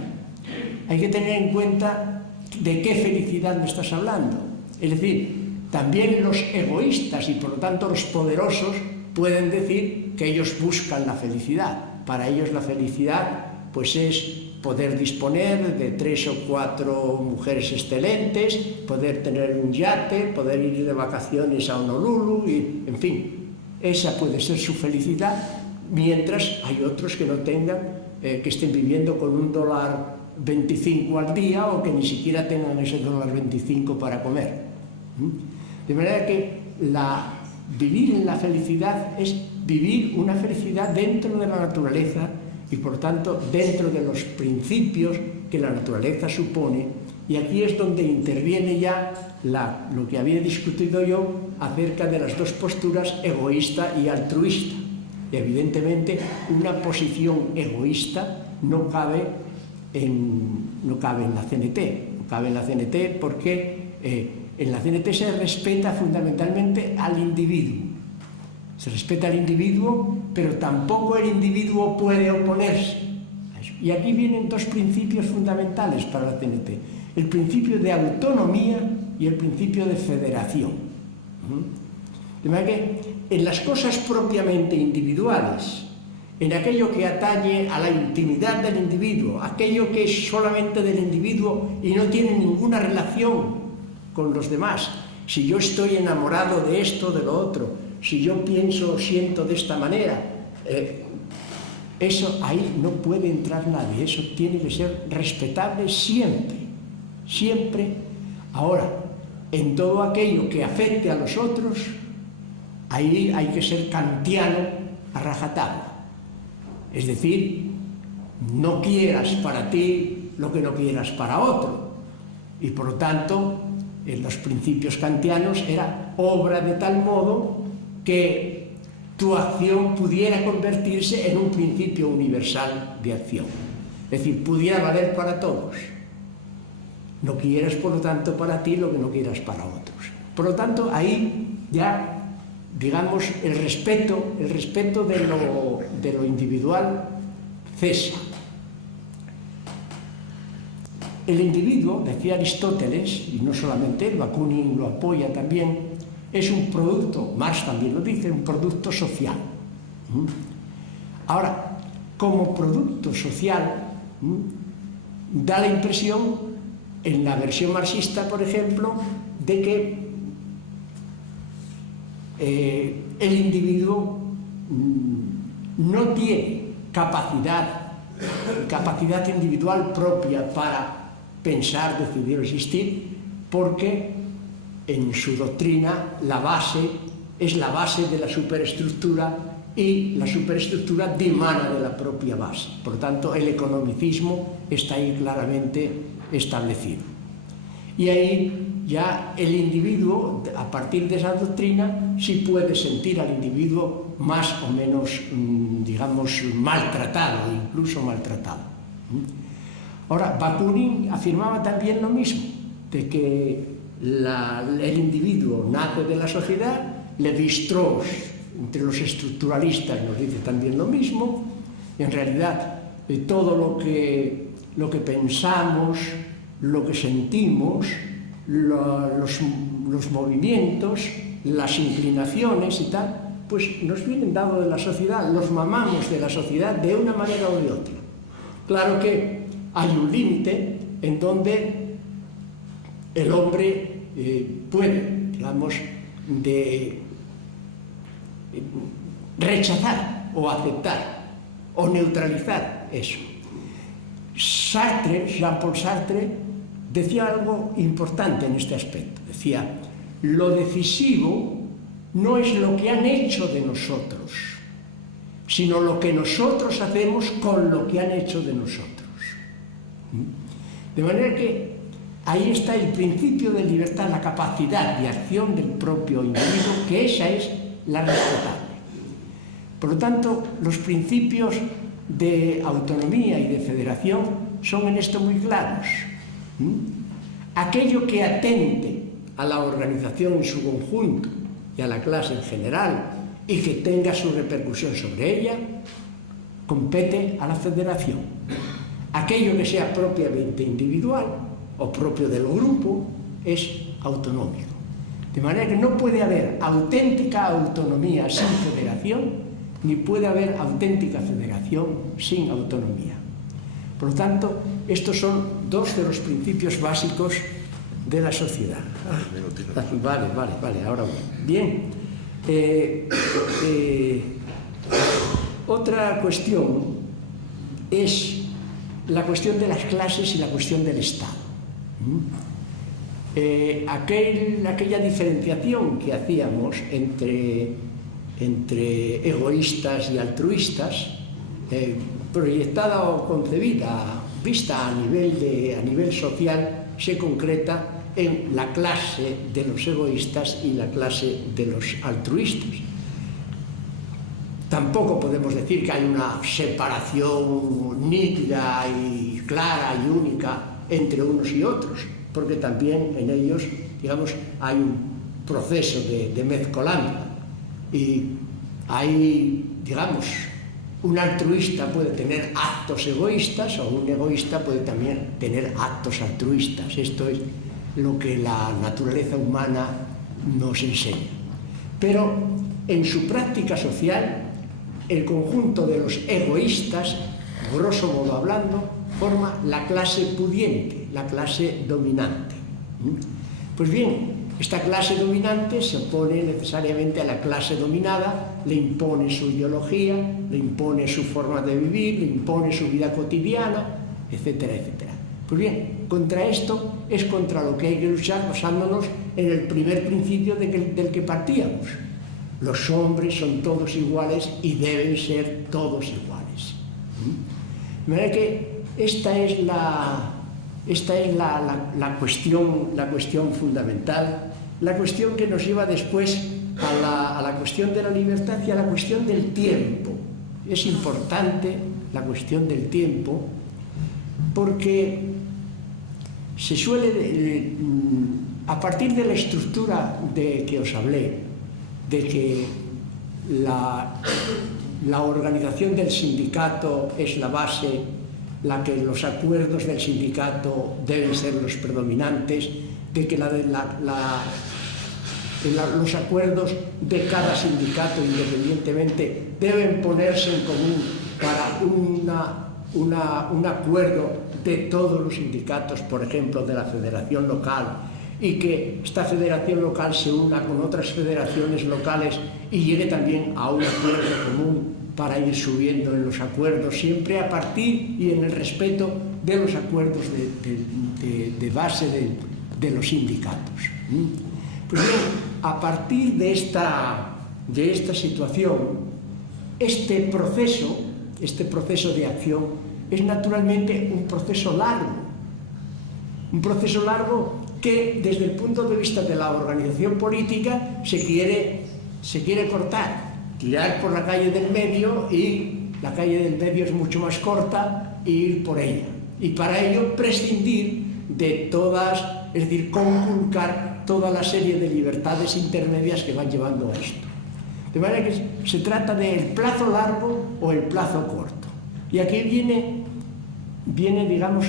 hay que tener en cuenta de qué felicidad me estás hablando. Es decir, también los egoístas y por lo tanto los poderosos pueden decir que ellos buscan la felicidad. Para ellos la felicidad pues es poder disponer de 3 o 4 mujeres excelentes, poder tener un yate, poder ir de vacaciones a Honolulu, y, en fin, esa puede ser su felicidad, mientras hay otros que no tengan, que estén viviendo con $1.25 al día o que ni siquiera tengan ese $1.25 para comer. De manera que vivir en la felicidad es vivir una felicidad dentro de la naturaleza y por tanto dentro de los principios que la naturaleza supone, y aquí es donde interviene ya lo que había discutido yo acerca de las dos posturas, egoísta y altruista. Y evidentemente una posición egoísta no cabe en la CNT, no cabe en la CNT porque en la CNT se respeta fundamentalmente al individuo. Se respeta al individuo, pero tampoco el individuo puede oponerse a eso. Y aquí vienen dos principios fundamentales para la CNT. El principio de autonomía y el principio de federación. De manera que en las cosas propiamente individuales, en aquello que atañe a la intimidad del individuo, aquello que es solamente del individuo y no tiene ninguna relación con los demás, si yo estoy enamorado de esto o de lo otro, si yo pienso o siento de esta manera, eso ahí no puede entrar nadie, eso tiene que ser respetable siempre, siempre. Ahora, en todo aquello que afecte a los otros, ahí hay que ser kantiano a rajatabla. Es decir, no quieras para ti lo que no quieras para otro. Y por lo tanto, en los principios kantianos era obra de tal modo que tu acción pudiera convertirse en un principio universal de acción. Es decir, pudiera valer para todos. No quieras, por lo tanto, para ti lo que no quieras para otros. Por lo tanto, ahí ya, digamos, el respeto de lo individual cesa. El individuo, decía Aristóteles, y no solamente él, Bakunin lo apoya también, es un producto, Marx también lo dice, un producto social. Ahora, como producto social, da la impresión, en la versión marxista, por ejemplo, de que el individuo no tiene capacidad individual propia para pensar, decidir o existir, porque en su doctrina la base es la base de la superestructura y la superestructura dimana de la propia base. Por lo tanto, el economicismo está ahí claramente establecido. Y ahí ya el individuo, a partir de esa doctrina, sí puede sentir al individuo más o menos, digamos, maltratado, incluso maltratado. Ahora, Bakunin afirmaba también lo mismo, de que el individuo nace de la sociedad, Lévi-Strauss, entre los estructuralistas, nos dice también lo mismo, y en realidad todo lo que pensamos, lo que sentimos, los movimientos, las inclinaciones y tal, pues nos vienen dados de la sociedad, los mamamos de la sociedad de una manera o de otra. Claro que hay un límite en donde el hombre puede, digamos, rechazar o aceptar o neutralizar eso. Jean-Paul Sartre, decía algo importante en este aspecto. Decía, lo decisivo no es lo que han hecho de nosotros, sino lo que nosotros hacemos con lo que han hecho de nosotros. De manera que ahí está el principio de libertad, la capacidad de acción del propio individuo, que esa es la respetable. Por lo tanto, los principios de autonomía y de federación son en esto muy claros. Aquello que atente a la organización en su conjunto y a la clase en general y que tenga su repercusión sobre ella, compete a la federación. Aquello que sea propiamente individual o propio del grupo es autonómico. De manera que no puede haber auténtica autonomía sin federación, ni puede haber auténtica federación sin autonomía. Por lo tanto, estos son dos de los principios básicos de la sociedad. Vale, ahora bien. Otra cuestión es la cuestión de las clases y la cuestión del Estado. Aquella diferenciación que hacíamos entre egoístas y altruistas, proyectada o concebida, vista a nivel social, se concreta en la clase de los egoístas y la clase de los altruistas. Tampoco podemos decir que hay una separación nítida y clara y única entre unos y otros, porque también en ellos, digamos, hay un proceso de mezcolanza. Y hay, digamos, un altruista puede tener actos egoístas o un egoísta puede también tener actos altruistas. Esto es lo que la naturaleza humana nos enseña. Pero en su práctica social, el conjunto de los egoístas, grosso modo hablando, forma la clase pudiente, la clase dominante. Pues bien, esta clase dominante se opone necesariamente a la clase dominada, le impone su ideología, le impone su forma de vivir, le impone su vida cotidiana, etcétera, etcétera. Pues bien, contra esto es contra lo que hay que luchar basándonos en el primer principio del que partíamos. Los hombres son todos iguales y deben ser todos iguales. De manera que esta es la cuestión fundamental, la cuestión que nos lleva después a la cuestión de la libertad y a la cuestión del tiempo. Es importante la cuestión del tiempo porque se suele, a partir de la estructura de que os hablé, de que la organización del sindicato es la base, la que los acuerdos del sindicato deben ser los predominantes, de que los acuerdos de cada sindicato independientemente deben ponerse en común para un acuerdo de todos los sindicatos, por ejemplo, de la federación local, y que esta federación local se una con otras federaciones locales y llegue también a un acuerdo común para ir subiendo en los acuerdos, siempre a partir y en el respeto de los acuerdos de base de los sindicatos. Pues bien, a partir de esta situación, este proceso de acción es naturalmente un proceso largo que desde el punto de vista de la organización política se quiere cortar, tirar por la calle del medio, y la calle del medio es mucho más corta, e ir por ella. Y para ello prescindir de todas, es decir, conculcar toda la serie de libertades intermedias que van llevando a esto. De manera que se trata del plazo largo o el plazo corto. Y aquí viene digamos,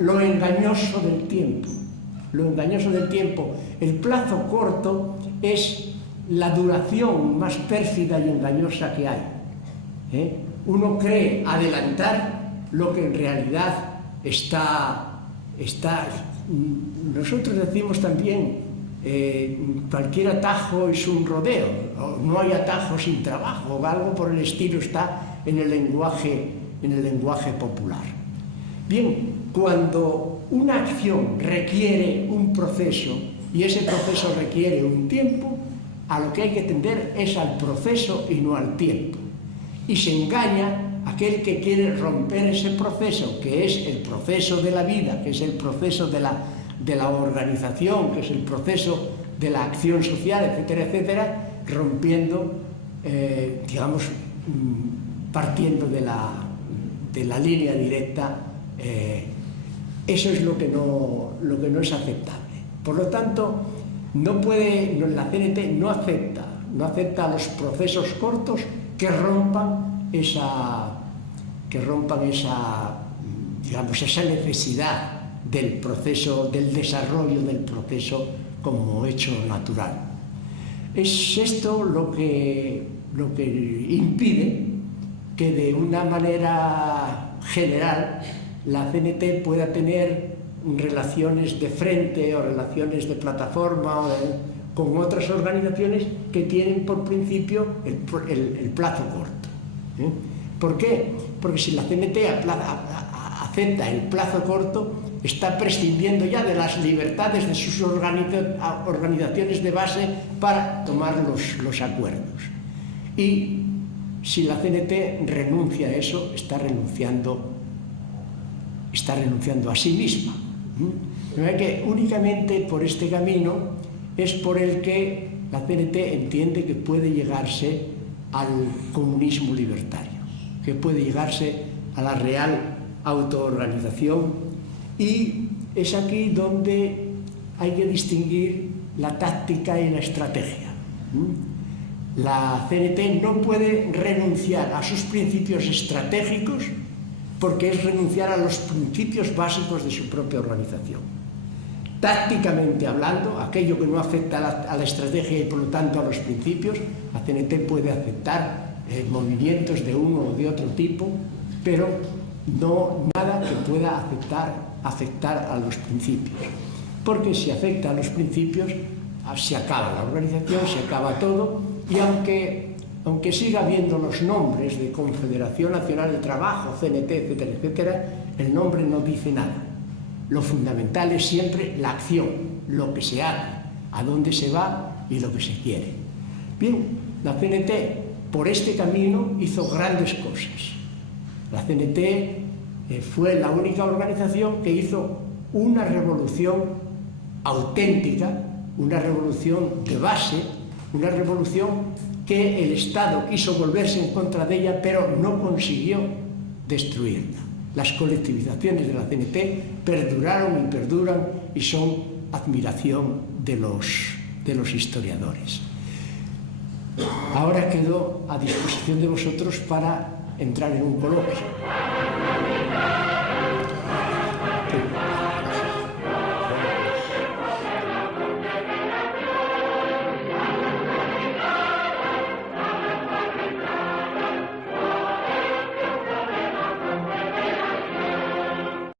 lo engañoso del tiempo. Lo engañoso del tiempo. El plazo corto es la duración más pérfida y engañosa que hay. Uno cree adelantar lo que en realidad está. Nosotros decimos también, cualquier atajo es un rodeo, o no hay atajo sin trabajo, o algo por el estilo está en el lenguaje popular. Bien, cuando una acción requiere un proceso y ese proceso requiere un tiempo, a lo que hay que tender es al proceso y no al tiempo. Y se engaña aquel que quiere romper ese proceso, que es el proceso de la vida, que es el proceso de la organización, que es el proceso de la acción social, etcétera, etcétera, rompiendo, digamos, partiendo de la línea directa. Eso es lo que no es aceptable. Por lo tanto, la CNT no acepta los procesos cortos que rompan esa necesidad del proceso, del desarrollo del proceso como hecho natural. Es esto lo que impide que de una manera general la CNT pueda tener relaciones de frente o relaciones de plataforma con otras organizaciones que tienen por principio el plazo corto. ¿Por qué? Porque si la CNT acepta el plazo corto, está prescindiendo ya de las libertades de sus organizaciones de base para tomar los acuerdos. Y si la CNT renuncia a eso, está renunciando a sí misma. De manera que únicamente por este camino es por el que la CNT entiende que puede llegarse al comunismo libertario, que puede llegarse a la real autoorganización, y es aquí donde hay que distinguir la táctica y la estrategia. La CNT no puede renunciar a sus principios estratégicos porque es renunciar a los principios básicos de su propia organización. Tácticamente hablando, aquello que no afecta a la estrategia y por lo tanto a los principios, la CNT puede aceptar movimientos de uno o de otro tipo, pero no nada que pueda afectar a los principios. Porque si afecta a los principios, se acaba la organización, se acaba todo, y aunque siga habiendo los nombres de Confederación Nacional de Trabajo, CNT, etcétera, etcétera, el nombre no dice nada. Lo fundamental es siempre la acción, lo que se hace, a dónde se va y lo que se quiere. Bien, la CNT por este camino hizo grandes cosas. La CNT fue la única organización que hizo una revolución auténtica, una revolución de base, una revolución que el Estado quiso volverse en contra de ella, pero no consiguió destruirla. Las colectivizaciones de la CNT perduraron y perduran y son admiración de los historiadores. Ahora quedo a disposición de vosotros para entrar en un coloquio.